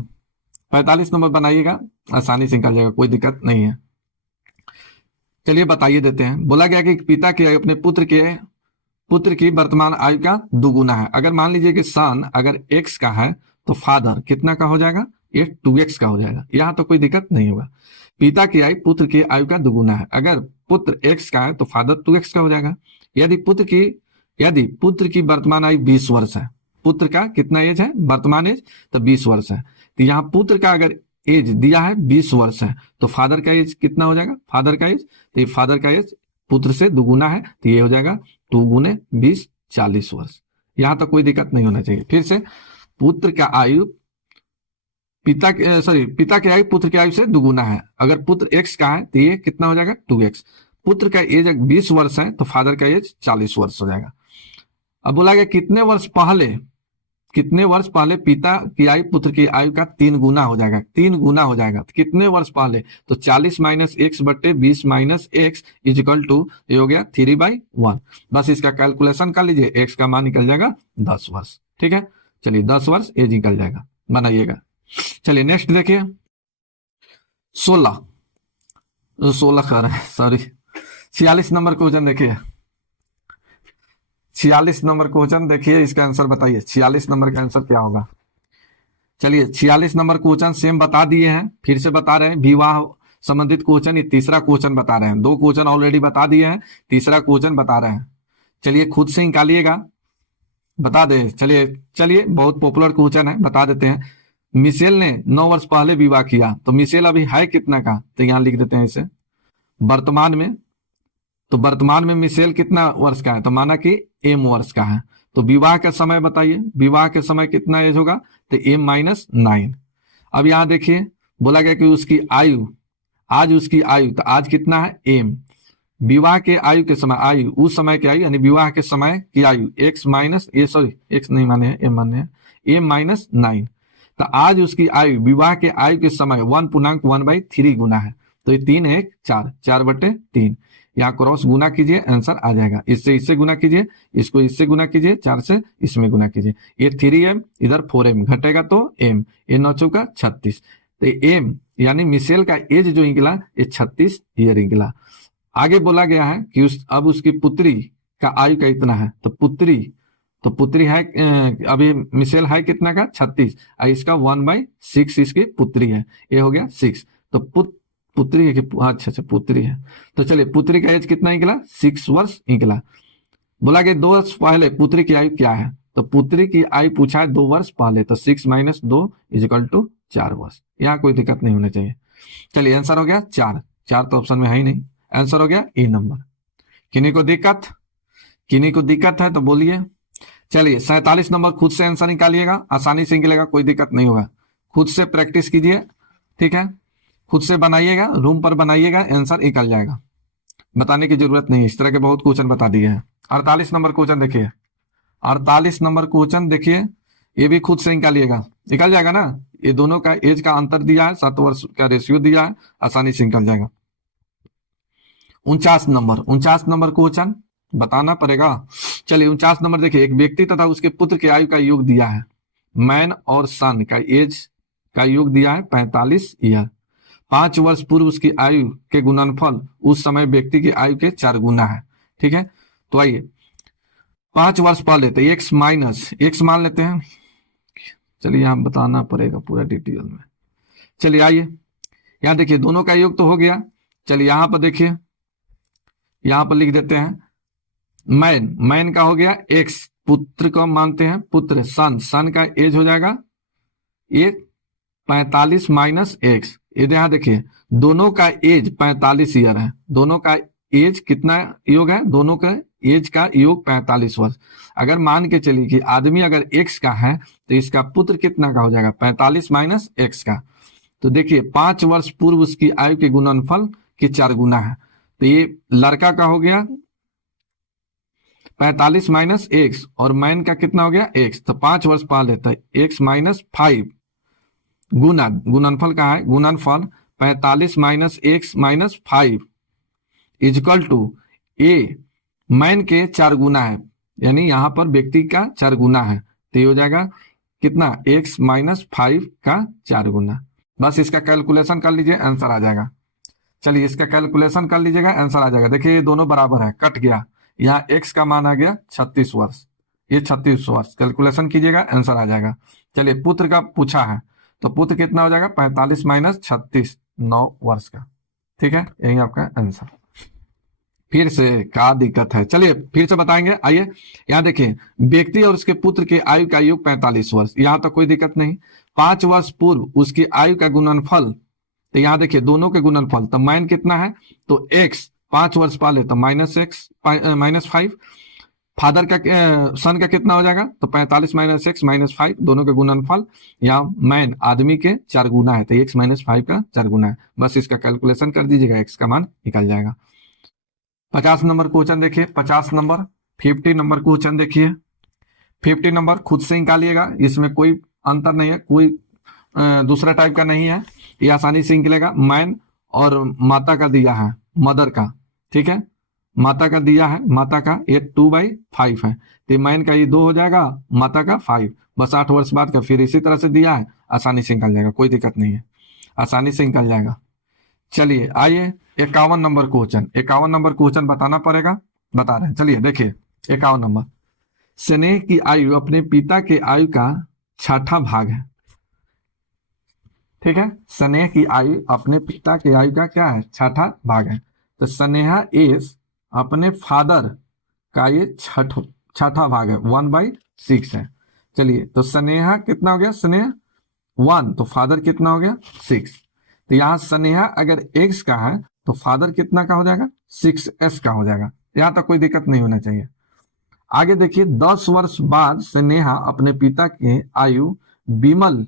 45 नंबर बनाइएगा, आसानी से निकल जाएगा, कोई दिक्कत नहीं है। चलिए बताइए देते हैं। बोला गया कि पिता की आयु अपने पुत्र की वर्तमान आयु का 2 गुना है। अगर मान लीजिए कि सन अगर x का है, तो फादर कितना का हो जाएगा? ये 2x का हो जाएगा, यहाँ तो कोई दिक्कत नहीं होगा। पिता की आयु पुत्र की आयु का दुगुना है, अगर पुत्र x का है तो फादर 2x का हो जाएगा। यदि पुत्र की वर्तमान आयु 20 वर्ष है, पुत्र का कितना एज है वर्तमान एज, तो 20 वर्ष है, तो यहाँ पुत्र का अगर एज दिया है 20 वर्ष है, तो फादर का एज कितना हो जाएगा, फादर का एज, तो ये फादर का एज पुत्र से दुगुना है, तो ये हो जाएगा 2 गुने 20 40 वर्ष। यहां तक कोई दिक्कत नहीं होना चाहिए। फिर से पुत्र का आयु पिता की आयु पुत्र की आयु से दुगुना है, अगर पुत्र x का है तो ये कितना हो जाएगा 2x। पुत्र का एज 20 वर्ष है तो फादर का एज 40 वर्ष हो जाएगा। अब बोला गया कितने वर्ष पहले पिता की आयु पुत्र की आयु का 3 गुना हो जाएगा, 3 गुना हो जाएगा, तो कितने वर्ष पहले, तो 40 माइनस एक्स बट्टे 20 minus X is equal to ये हो गया 3/1। बस इसका कैलकुलेशन कर लीजिए, एक्स का मान निकल जाएगा 10 वर्ष। ठीक है, चलिए 10 वर्ष एज निकल जाएगा, बनाइएगा। चलिए नेक्स्ट देखिए 16 कर रहे हैं, सॉरी 46 नंबर क्वेश्चन देखिए। 46 नंबर क्वेश्चन देखिए, इसका आंसर बताइए 46 नंबर का आंसर क्या होगा। चलिए 46 नंबर क्वेश्चन सेम बता दिए हैं, फिर से बता रहे हैं, विवाह संबंधित क्वेश्चन, ये तीसरा क्वेश्चन बता रहे हैं। 2 क्वेश्चन ऑलरेडी बता दिए हैं, तीसरा क्वेश्चन बता रहे हैं। चलिए खुद से निकालिएगा, बता दे। चलिए बहुत पॉपुलर क्वेश्चन है, बता देते हैं। मिशेल ने 9 वर्ष पहले विवाह किया, तो मिशेल अभी है कितना का, तो यहाँ लिख देते हैं इसे वर्तमान में। तो वर्तमान में मिशेल कितना वर्ष का है, तो माना कि m वर्ष का है। तो विवाह का समय बताइए, विवाह के समय कितना एज होगा, तो m-9। अब यहाँ देखिए बोला गया कि उसकी आयु, आज उसकी आयु, तो आज कितना है m, विवाह के आयु के समय, आयु उस समय की आयु यानी विवाह के समय की आयु x माइनस x नहीं माने हैं, m माने हैं, m-9। तो आज उसकी आयु विवाह के आयु के समय 1.1/3 गुना है, तो ये 3 1 4 4/3, यहाँ क्रॉस गुना कीजिए, आंसर आ जाएगा। इससे गुना कीजिए, इसको इससे गुना कीजिए, 4 से इसमें गुना कीजिए, ये 3m इधर 4m घटेगा तो m, ये 9 चौका 36, तो m यानी मिशेल का एज जो निकला ये 36 ईयर निकला। आगे बोला गया है कि अब उसकी पुत्री का आयु का इतना है, तो पुत्री है अभी मिशेल है कितना का 36, इसका 1/6 इसकी पुत्री है, ये हो गया 6। तो पुत्री है कि अच्छा पुत्री है, तो चलिए पुत्री का एज कितना निकला 6 वर्ष निकला। बोला कि 2 वर्ष पहले पुत्री की आयु क्या है, तो पुत्री की आयु पूछा है 2 वर्ष पहले, तो 6 माइनस 2 इज इक्वल टू 4 वर्ष। यहाँ कोई दिक्कत नहीं होना चाहिए। चलिए आंसर हो गया 4 तो ऑप्शन में है ही नहीं, आंसर हो गया ए नंबर। किन्हीं को दिक्कत है तो बोलिए। चलिए 47 नंबर खुद से आंसर निकालिएगा, आसानी से निकलेगा, कोई दिक्कत नहीं होगा। खुद से प्रैक्टिस कीजिए, ठीक है, खुद से बनाइएगा, रूम पर बनाइएगा, आंसर निकल जाएगा, बताने की जरूरत नहीं है। इस तरह के बहुत क्वेश्चन बता दिए हैं। 48 नंबर क्वेश्चन देखिए, 48 नंबर क्वेश्चन देखिए, ये भी खुद से निकालिएगा, निकल जाएगा ना। ये दोनों का एज का अंतर दिया है, 7 वर्ष का रेशियो दिया है, आसानी से निकल जाएगा। 49 नंबर क्वेश्चन बताना पड़ेगा। चलिए 49 नंबर देखिए, एक व्यक्ति तथा उसके पुत्र के आयु का योग दिया है, मैन और सन का एज का योग दिया है 45 ईयर। 5 वर्ष पूर्व उसकी आयु के गुणनफल उस समय व्यक्ति की आयु के 4 गुना है। ठीक है, तो आइए 5 वर्ष पहले तो x मान लेते हैं। चलिए यहाँ बताना पड़ेगा पूरा डिटेल में। चलिए आइए यहाँ देखिए, दोनों का योग तो हो गया। चलिए यहाँ पर देखिए, यहाँ पर लिख देते हैं मैन का हो गया x, पुत्र को मानते हैं पुत्र, सन का एज हो जाएगा ये 45 माइनस एक्स। ये यहाँ देखिए दोनों का एज 45 ईयर है, दोनों का एज कितना योग है, दोनों का एज का योग 45 वर्ष। अगर मान के चलिए कि आदमी अगर x का है तो इसका पुत्र कितना का हो जाएगा 45 माइनस एक्स का। तो देखिए 5 वर्ष पूर्व उसकी आयु के गुणनफल के 4 गुना है, तो ये लड़का का हो गया 45 माइनस एक्स और मैन का कितना हो गया x, तो 5 वर्ष पहले तो x माइनस 5 गुणनफल का है, गुणनफल 45 minus X minus 5 is equal to A, man के 4 गुना है, यानी यहाँ पर व्यक्ति का 4 गुना है, तो ये हो जाएगा कितना x माइनस 5 का 4 गुना। बस इसका कैलकुलेशन कर लीजिए, आंसर आ जाएगा। चलिए इसका कैलकुलेशन कर लीजिएगा, आंसर आ जाएगा। देखिए ये दोनों बराबर है, कट गया, यहाँ x का मान आ गया 36 वर्ष, ये 36 वर्ष। कैलकुलेशन कीजिएगा, आंसर आ जाएगा। चलिए पुत्र का पूछा है, तो पुत्र कितना हो जाएगा 45 माइनस 36, 9 वर्ष का। ठीक है, यही आपका आंसर। फिर से क्या दिक्कत है, चलिए फिर से बताएंगे। आइए यहाँ देखिए, व्यक्ति और उसके पुत्र की आयु का योग 45 वर्ष, यहाँ तक कोई दिक्कत नहीं। 5 वर्ष पूर्व उसकी आयु का गुणनफल, तो यहाँ देखिए दोनों के गुणनफल, तो माइन कितना है, तो x 5 वर्ष पहले तो -5, फादर का सन का कितना हो जाएगा, तो 45 - x - 5, दोनों के गुणनफल। यहाँ मैन आदमी के 4 गुना है, तो x - 5 का 4 गुना है, बस इसका कैलकुलेशन कर दीजिएगा, x का मान निकल जाएगा। 50 नंबर क्वेश्चन देखिए, 50 नंबर 50 नंबर क्वेश्चन देखिए। 50 नंबर खुद से निकालिएगा, इसमें कोई अंतर नहीं है, कोई दूसरा टाइप का नहीं है, ये आसानी से निकलेगा। मैन और माता का दिया है, मदर का, ठीक है, माता का दिया है, माता का ये 2/5 है, तो मैन का ये 2 हो जाएगा, माता का 5, बस 8 वर्ष बाद का फिर इसी तरह से दिया है, आसानी से निकल जाएगा, कोई दिक्कत नहीं है, आसानी से निकल जाएगा। चलिए आइए 51 नंबर क्वेश्चन, 51 नंबर क्वेश्चन बताना पड़ेगा, बता रहे हैं। चलिए देखिए 51 नंबर, स्नेह की आयु अपने पिता के आयु का 6ठा भाग है। ठीक है, स्नेह की आयु अपने पिता के आयु का क्या है, 6ठा भाग है। तो स्नेहा इज अपने फादर का ये 6ठा भाग है, 1/6 है। चलिए तो स्नेहा कितना हो गया, स्नेह 1, तो फादर कितना हो गया 6। तो यहाँ स्नेहा अगर x का है तो फादर कितना का हो जाएगा, 6s का हो जाएगा, यहाँ तक कोई दिक्कत नहीं होना चाहिए। आगे देखिए 10 वर्ष बाद स्नेहा अपने पिता के आयु विमल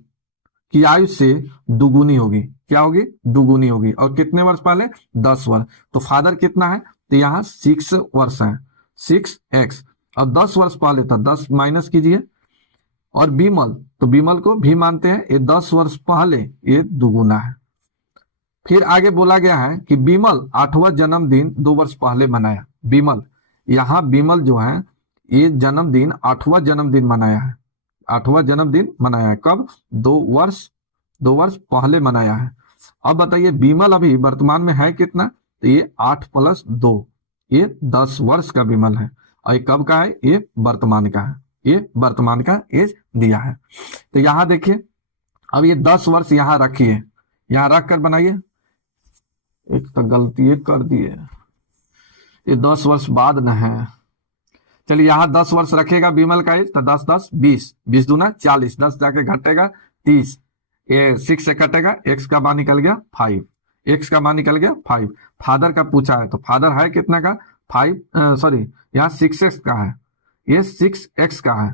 की आयु से दुगुनी होगी, क्या होगी, दुगुनी होगी, और कितने वर्ष पहले, 10 वर्ष, तो फादर कितना है, तो यहाँ 6 वर्ष है, 6x, और 10 वर्ष पहले तो 10 माइनस कीजिए, और विमल, तो विमल को भी मानते हैं, ये 10 वर्ष पहले ये दुगुना है। फिर आगे बोला गया है कि विमल 8वां जन्मदिन 2 वर्ष पहले मनाया, विमल, यहाँ विमल जो है ये जन्मदिन 8वां जन्मदिन मनाया है, 8वां जन्मदिन मनाया है, कब, 2 वर्ष पहले मनाया है। अब बताइए विमल अभी वर्तमान में है कितना, तो ये 8 + 2, ये 10 वर्ष का विमल है, और ये कब का है, ये वर्तमान का है, ये वर्तमान का एज दिया है। तो यहाँ देखिए अब ये 10 वर्ष यहाँ रखिए, यहाँ रख कर बनाइए, एक तो गलती कर दिए, ये 10 वर्ष बाद न है। चलिए यहाँ 10 वर्ष रखेगा विमल का एज, तो 10 × 10 = 20, 20 दूना 40, 10 जाके घटेगा 30, ये 6 से कटेगा, x का मान निकल गया 5, x का मान निकल गया 5। फादर का पूछा है तो फादर है कितना का, 5, सॉरी यहाँ 6x का है, ये 6x का है,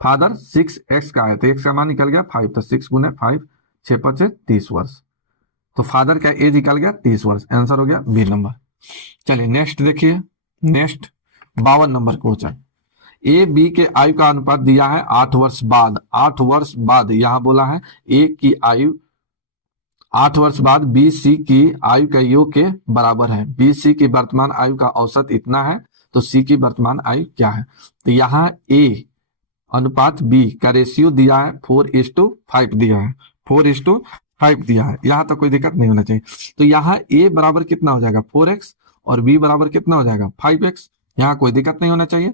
फादर 6x का है, तो x का मान निकल गया 5, तो 6 × 5 6 × 5 = 30 वर्ष, तो फादर का एज निकल गया 30 वर्ष, आंसर हो गया बी नंबर। चलिए नेक्स्ट देखिए, next 52 number question, A B के आयु का अनुपात दिया है 8 वर्ष बाद, 8 वर्ष बाद, यहां बोला है ए की आयु 8 वर्ष बाद बी सी की आयु का योग के बराबर है, बी सी की वर्तमान आयु का औसत इतना है, तो सी की वर्तमान आयु क्या है, तो यहाँ ए अनुपात बी का रेशियो दिया है 4:5 दिया है, 4:5 दिया है, यहाँ तो कोई दिक्कत नहीं होना चाहिए। तो यहाँ ए बराबर कितना हो जाएगा 4x, और बी बराबर कितना हो जाएगा 5x, यहाँ कोई दिक्कत नहीं होना चाहिए।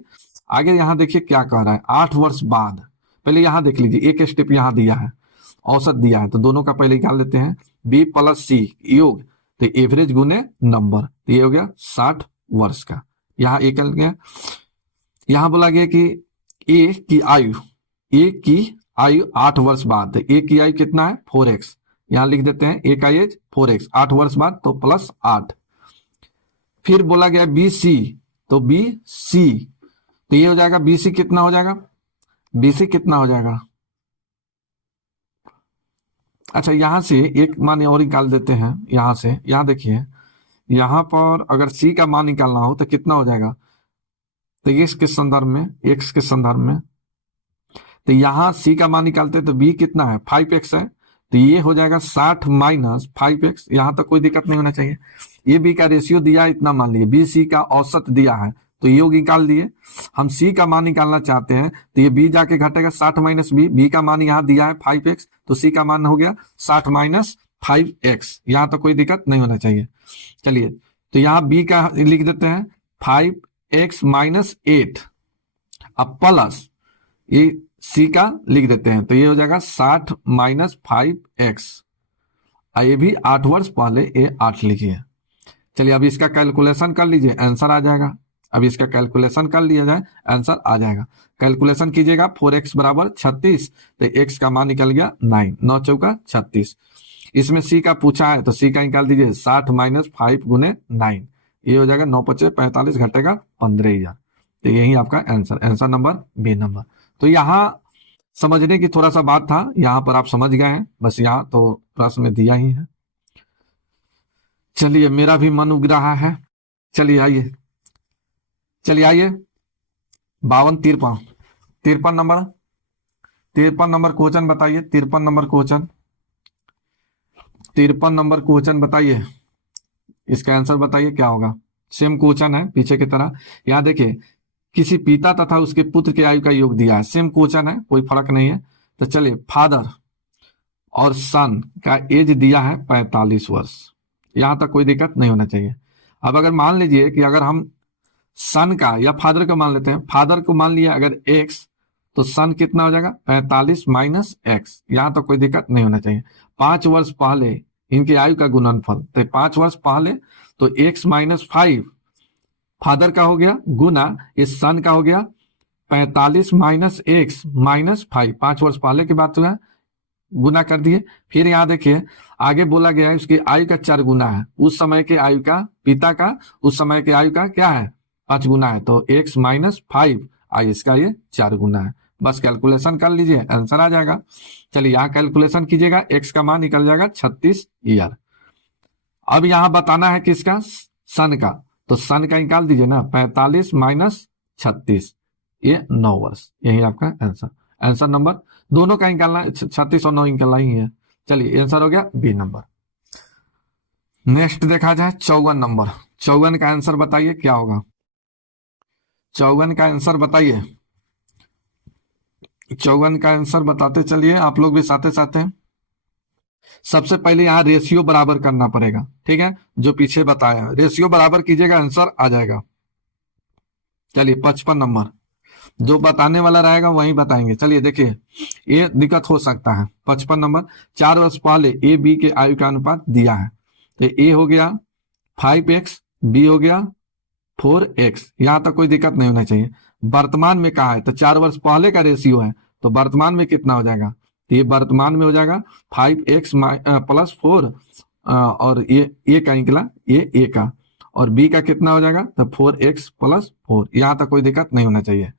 आगे यहाँ देखिए क्या कह रहा है, 8 वर्ष बाद, पहले यहाँ देख लीजिए, एक स्टेप यहाँ दिया है, औसत दिया है, तो दोनों का पहले निकाल लेते हैं, b + c योग, तो एवरेज गुने नंबर, तो ये हो गया 60 वर्ष का, यहाँ एक निकल गया। यहाँ बोला गया कि ए की आयु 8 वर्ष बाद, ए की आयु कितना है 4x, यहाँ लिख देते हैं ए का एज 4x, 8 वर्ष बाद तो +8। फिर बोला गया बी सी, तो बी सी, तो ये हो जाएगा बी सी कितना हो जाएगा, बी सी कितना हो जाएगा, अच्छा यहां से एक मान और निकाल देते हैं, यहां से, यहां देखिए यहां पर अगर सी का मान निकालना हो तो कितना हो जाएगा, तो x के संदर्भ में, x के संदर्भ में, तो यहां c का मान निकालते हैं तो b कितना है 5x है, तो ये हो जाएगा 60 - 5x, यहां तक कोई दिक्कत नहीं होना चाहिए। ये b का रेशियो दिया है इतना मान लिए, b c का औसत दिया है, तो योग निकाल दिए। हम c का मान निकालना चाहते हैं तो ये b जाके घटेगा 60 - b, का मान यहाँ दिया है 5x, तो c का मान हो गया 60 - 5x, यहाँ तो कोई दिक्कत नहीं होना चाहिए। चलिए तो यहाँ b का लिख देते हैं 5x - 8, अब प्लस ये सी का लिख देते हैं, तो ये हो जाएगा 60 माइनस 5x। ये भी 8 वर्ष पहले ये 8 लिखिए। चलिए अब इसका कैलकुलेशन कर लीजिए, आंसर आ जाएगा। अब इसका कैलकुलेशन कर लिया जाए, आंसर आ जाएगा। कैलकुलेशन कीजिएगा, 4x बराबर 36, तो x का मान निकल गया 9, 9 चौका 36। इसमें c का पूछा है तो c का निकाल दीजिए, 60 माइनस 5 गुने 9, ये हो जाएगा 9 पचे 45 घटेगा 15,000। तो यही आपका answer, answer number B number. तो यहाँ समझने की थोड़ा सा बात था, यहाँ पर आप समझ गए हैं, बस यहाँ तो प्रश्न में दिया ही है। चलिए मेरा भी मन उग रहा है, चलिए आइए, चलिए आइए 52 53 53 नंबर, 53 नंबर क्वेश्चन बताइए। 53 नंबर क्वेश्चन, 53 नंबर क्वेश्चन बताइए, इसका आंसर बताइए क्या होगा। सेम क्वेश्चन है पीछे की तरह। यहाँ देखिए, किसी पिता तथा उसके पुत्र के आयु का योग दिया है, सेम क्वेश्चन है, कोई फर्क नहीं है। तो चलिए फादर और सन का एज दिया है 45 वर्ष, यहां तक कोई दिक्कत नहीं होना चाहिए। अब अगर मान लीजिए कि अगर हम सन का या फादर को मान लेते हैं, फादर को मान लिया अगर एक्स, तो सन कितना हो जाएगा 45 माइनस एक्स, यहां तक कोई दिक्कत नहीं होना चाहिए। 5 वर्ष पहले इनकी आयु का गुणनफल, तो 5 वर्ष पहले तो एक्स माइनस 5 फादर का हो गया, गुना इस सन का हो गया 45 माइनस एक्स माइनस 5, 5 वर्ष पहले की बात हुआ, गुना कर दिए। फिर यहाँ देखिए आगे बोला गया है उसकी आयु का 4 गुना है, उस समय के आयु का, पिता का उस समय के आयु का क्या है 5 गुना है, तो x माइनस 5 आई इसका ये 4 गुना है। बस कैलकुलेशन कर लीजिए, आंसर आ जाएगा। चलिए यहाँ कैलकुलेशन कीजिएगा, x का मान निकल जाएगा 36 ईयर। अब यहाँ बताना है किसका, सन का, तो सन का निकाल दीजिए ना, 45 माइनस 36, ये 9 वर्ष, यही आपका आंसर। आंसर नंबर दोनों का निकालना, 36 और 9 निकालना ही है। चलिए आंसर हो गया बी नंबर। नेक्स्ट देखा जाए 54 नंबर, 54 का आंसर बताइए क्या होगा। 54 का आंसर बताइए, 54 का आंसर बताते चलिए आप लोग भी साथे साथे। सबसे पहले यहाँ रेशियो बराबर करना पड़ेगा, ठीक है, जो पीछे बताया रेशियो बराबर कीजिएगा, आंसर आ जाएगा। चलिए 55 नंबर, जो बताने वाला रहेगा वही बताएंगे। चलिए देखिए ये दिक्कत हो सकता है। 55 नंबर, 4 वर्ष पहले ए बी के आयु का अनुपात दिया है, तो ए हो गया 5x, बी हो गया 4x, यहां तक कोई दिक्कत नहीं होना चाहिए। वर्तमान में कहा है तो 4 वर्ष पहले का रेशियो है, तो वर्तमान में कितना हो जाएगा, तो ये वर्तमान में हो जाएगा 5x प्लस 4, और ये ए का निकला, ये ए का, और बी का कितना हो जाएगा, तो 4x प्लस 4, यहां तक कोई दिक्कत नहीं होना चाहिए।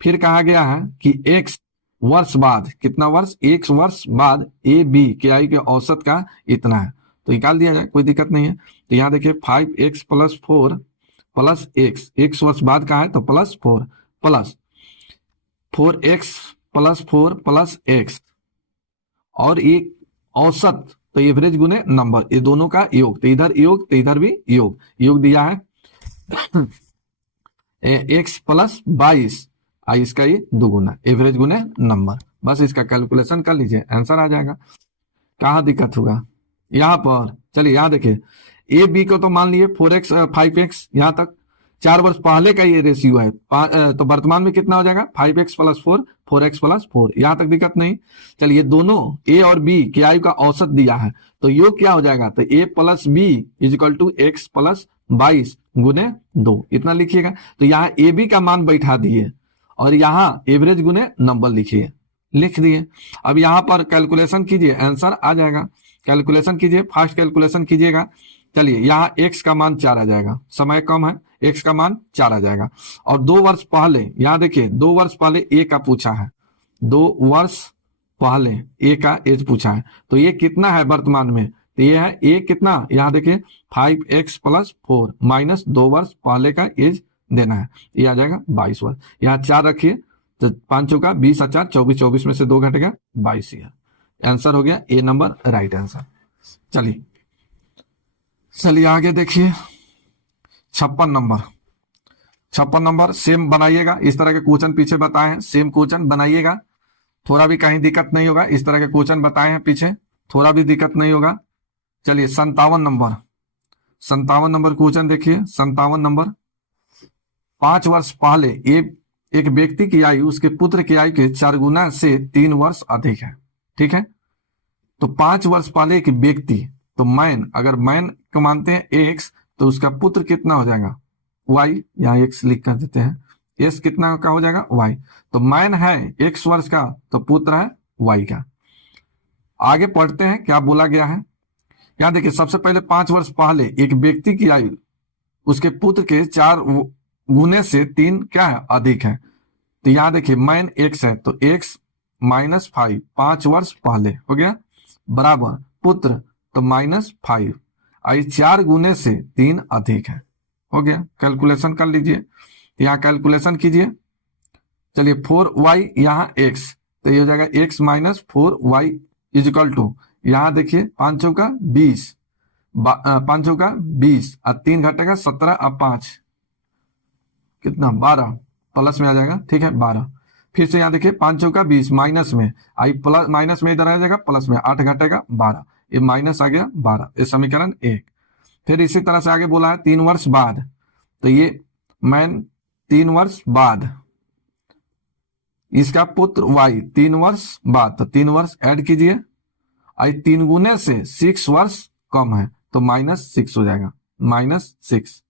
फिर कहा गया है कि x वर्ष बाद, कितना वर्ष, x वर्ष बाद ए बी के आयु के औसत का इतना है, तो निकाल दिया जाए, कोई दिक्कत नहीं है। तो यहाँ देखिए 5x प्लस 4 प्लस x वर्ष बाद का है तो plus 4 plus 4x plus 4 plus x, और एक औसत तो एवरेज गुने नंबर, ये दोनों का योग, तो इधर योग तो इधर भी योग, योग दिया है x प्लस 22, इसका ये दुगुना, एवरेज गुने नंबर। बस इसका कैलकुलेशन कर लीजिए, आंसर आ जाएगा। कहाँ दिक्कत होगा यहाँ पर। चलिए यहाँ देखिए ए बी को तो मान लिए 4x 5x, यहाँ तक 4 वर्ष पहले का ये रेशियो है, तो वर्तमान में कितना हो जाएगा 5x प्लस 4, 4x प्लस 4, यहाँ तक दिक्कत नहीं। चलिए दोनों ए और बी के आयु का औसत दिया है, तो योग क्या हो जाएगा, तो A plus B is equal to X plus 22 गुने 2, इतना लिखिएगा। तो यहाँ ए बी का मान बैठा दिए और यहाँ एवरेज गुने नंबर लिखिए, लिख दिए। अब यहाँ पर कैलकुलेशन कीजिए, आंसर आ जाएगा। कैलकुलेशन कीजिए, फास्ट कैलकुलेशन कीजिएगा। चलिए यहाँ x का मान 4 आ जाएगा, समय कम है, x का मान 4 आ जाएगा। और 2 वर्ष पहले, यहाँ देखिए 2 वर्ष पहले a का पूछा है, 2 वर्ष पहले a का एज पूछा है, तो ये कितना है वर्तमान में, तो ये है a कितना, यहाँ देखिए 5x प्लस 4 माइनस 2 वर्ष पहले का एज देना है, ये आ जाएगा 22 वर्ष। यहाँ 4 रखिए तो 5 चौका 20 और 4 24, 24 में से 2 घटेगा 22 ईयर। आंसर हो गया ए नंबर राइट आंसर। चलिए आगे देखिए 56 नंबर, 56 नंबर सेम बनाइएगा, इस तरह के क्वेश्चन पीछे बताए हैं, सेम क्वेश्चन बनाइएगा, थोड़ा भी कहीं दिक्कत नहीं होगा। इस तरह के क्वेश्चन बताए हैं पीछे, थोड़ा भी दिक्कत नहीं होगा। चलिए 57 नंबर, 57 नंबर क्वेश्चन देखिए। 57 नंबर, 5 वर्ष पहले एक व्यक्ति की आयु उसके पुत्र की आयु के 4 गुना से 3 वर्ष अधिक है, ठीक है। तो 5 वर्ष पहले एक व्यक्ति, तो मैन, अगर मैन को मानते हैं एक्स, तो उसका पुत्र कितना हो जाएगा वाई, यहाँ एक्स लिख कर देते हैं, एस कितना का हो जाएगा वाई। तो मैन है एक्स वर्ष का, तो पुत्र है वाई का। आगे पढ़ते हैं क्या बोला गया है। यहाँ देखिए, सबसे पहले 5 वर्ष पहले एक व्यक्ति की आयु उसके पुत्र के 4 गुने से 3 क्या है अधिक है। तो यहाँ देखिए मैन एक्स है, तो एक्स माइनस 5 5 वर्ष पहले हो गया, बराबर पुत्र तो -5, आई 4 गुने से 3 अधिक है, हो गया। कैलकुलेशन कर लीजिए, यहाँ कैलकुलेशन कीजिए। चलिए 4y यहाँ x, तो ये हो जाएगा x minus 4y is equal to, यहाँ देखिए 5 चौका 20, 5 चौका 20 और 3 घटेगा 17 और 5 कितना 12, प्लस में आ जाएगा, ठीक है 12। फिर से यहाँ देखिए 5 चौका 20 माइनस में आई, प्लस माइनस में इधर आ जाएगा प्लस में, 8 घटेगा 12, ये माइनस आ गया 12, ये समीकरण 1। फिर इसी तरह से आगे बोला है 3 वर्ष बाद, तो ये मैन 3 वर्ष बाद, इसका पुत्र वाई 3 वर्ष बाद, तो 3 वर्ष ऐड कीजिए, आई 3 गुने से 6 वर्ष कम है, तो -6 हो जाएगा, -6,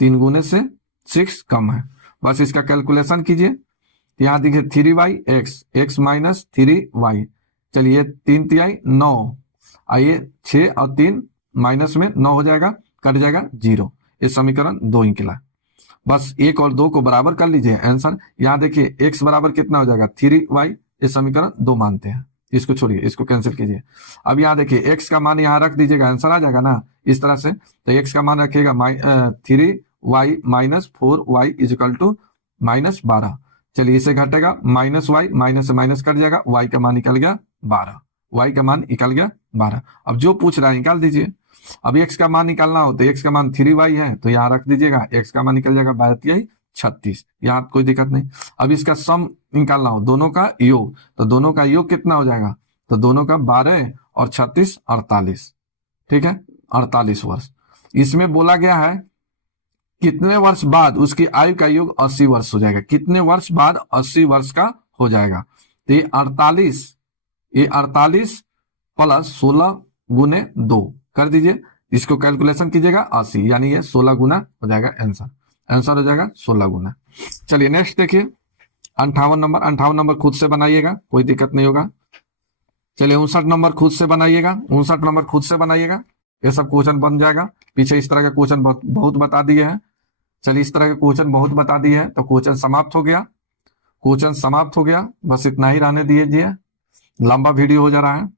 3 गुने से 6 कम है। बस इसका कैलकुलेशन कीजिए। यहाँ देखिए 3y x, x minus 3y, चलिए 3 तिहाई 9, आइए 6 और 3 माइनस में 9 हो जाएगा, कट जाएगा 0, ये समीकरण 2 निकला। बस 1 और 2 को बराबर कर लीजिए, आंसर। यहाँ देखिए x बराबर कितना हो जाएगा 3y, ये समीकरण 2 मानते हैं, इसको छोड़िए, इसको कैंसिल कीजिए। अब यहाँ देखिए x का मान यहाँ रख दीजिएगा, आंसर आ जाएगा ना इस तरह से। तो x का मान रखिएगा 3y minus 4y is equal to -12, चलिए इसे घटेगा -y, माइनस से माइनस कट जाएगा, y का मान निकल गया 12, y का मान निकल गया 12। अब जो पूछ रहा है निकाल दीजिए। अब x का मान निकालना हो तो x का मान 3y है, तो यहाँ रख दीजिएगा, x का मान निकल जाएगा 12 36, यहाँ कोई दिक्कत नहीं। अब इसका सम निकालना हो, दोनों का योग, तो दोनों का योग कितना हो जाएगा, तो दोनों का 12 और 36 48, ठीक है 48 वर्ष। इसमें बोला गया है कितने वर्ष बाद उसकी आयु का योग 80 वर्ष हो जाएगा, कितने वर्ष बाद 80 वर्ष का हो जाएगा। तो ये 48 प्लस 16 गुने 2 कर दीजिए, इसको कैलकुलेशन कीजिएगा 80, यानी ये 16 गुना हो जाएगा, आंसर हो जाएगा 16 गुना। चलिए नेक्स्ट देखिए 58 नंबर खुद से बनाइएगा, कोई दिक्कत नहीं होगा। चलिए 59 नंबर खुद से बनाइएगा, 59 नंबर खुद से बनाइएगा, ये सब क्वेश्चन बन जाएगा। पीछे इस तरह का क्वेश्चन बहुत बता दिए हैं। चलिए इस तरह के क्वेश्चन बहुत बता दिए हैं, तो क्वेश्चन समाप्त हो गया, बस इतना ही रहने दीजिए, लंबा वीडियो हो जा रहा है।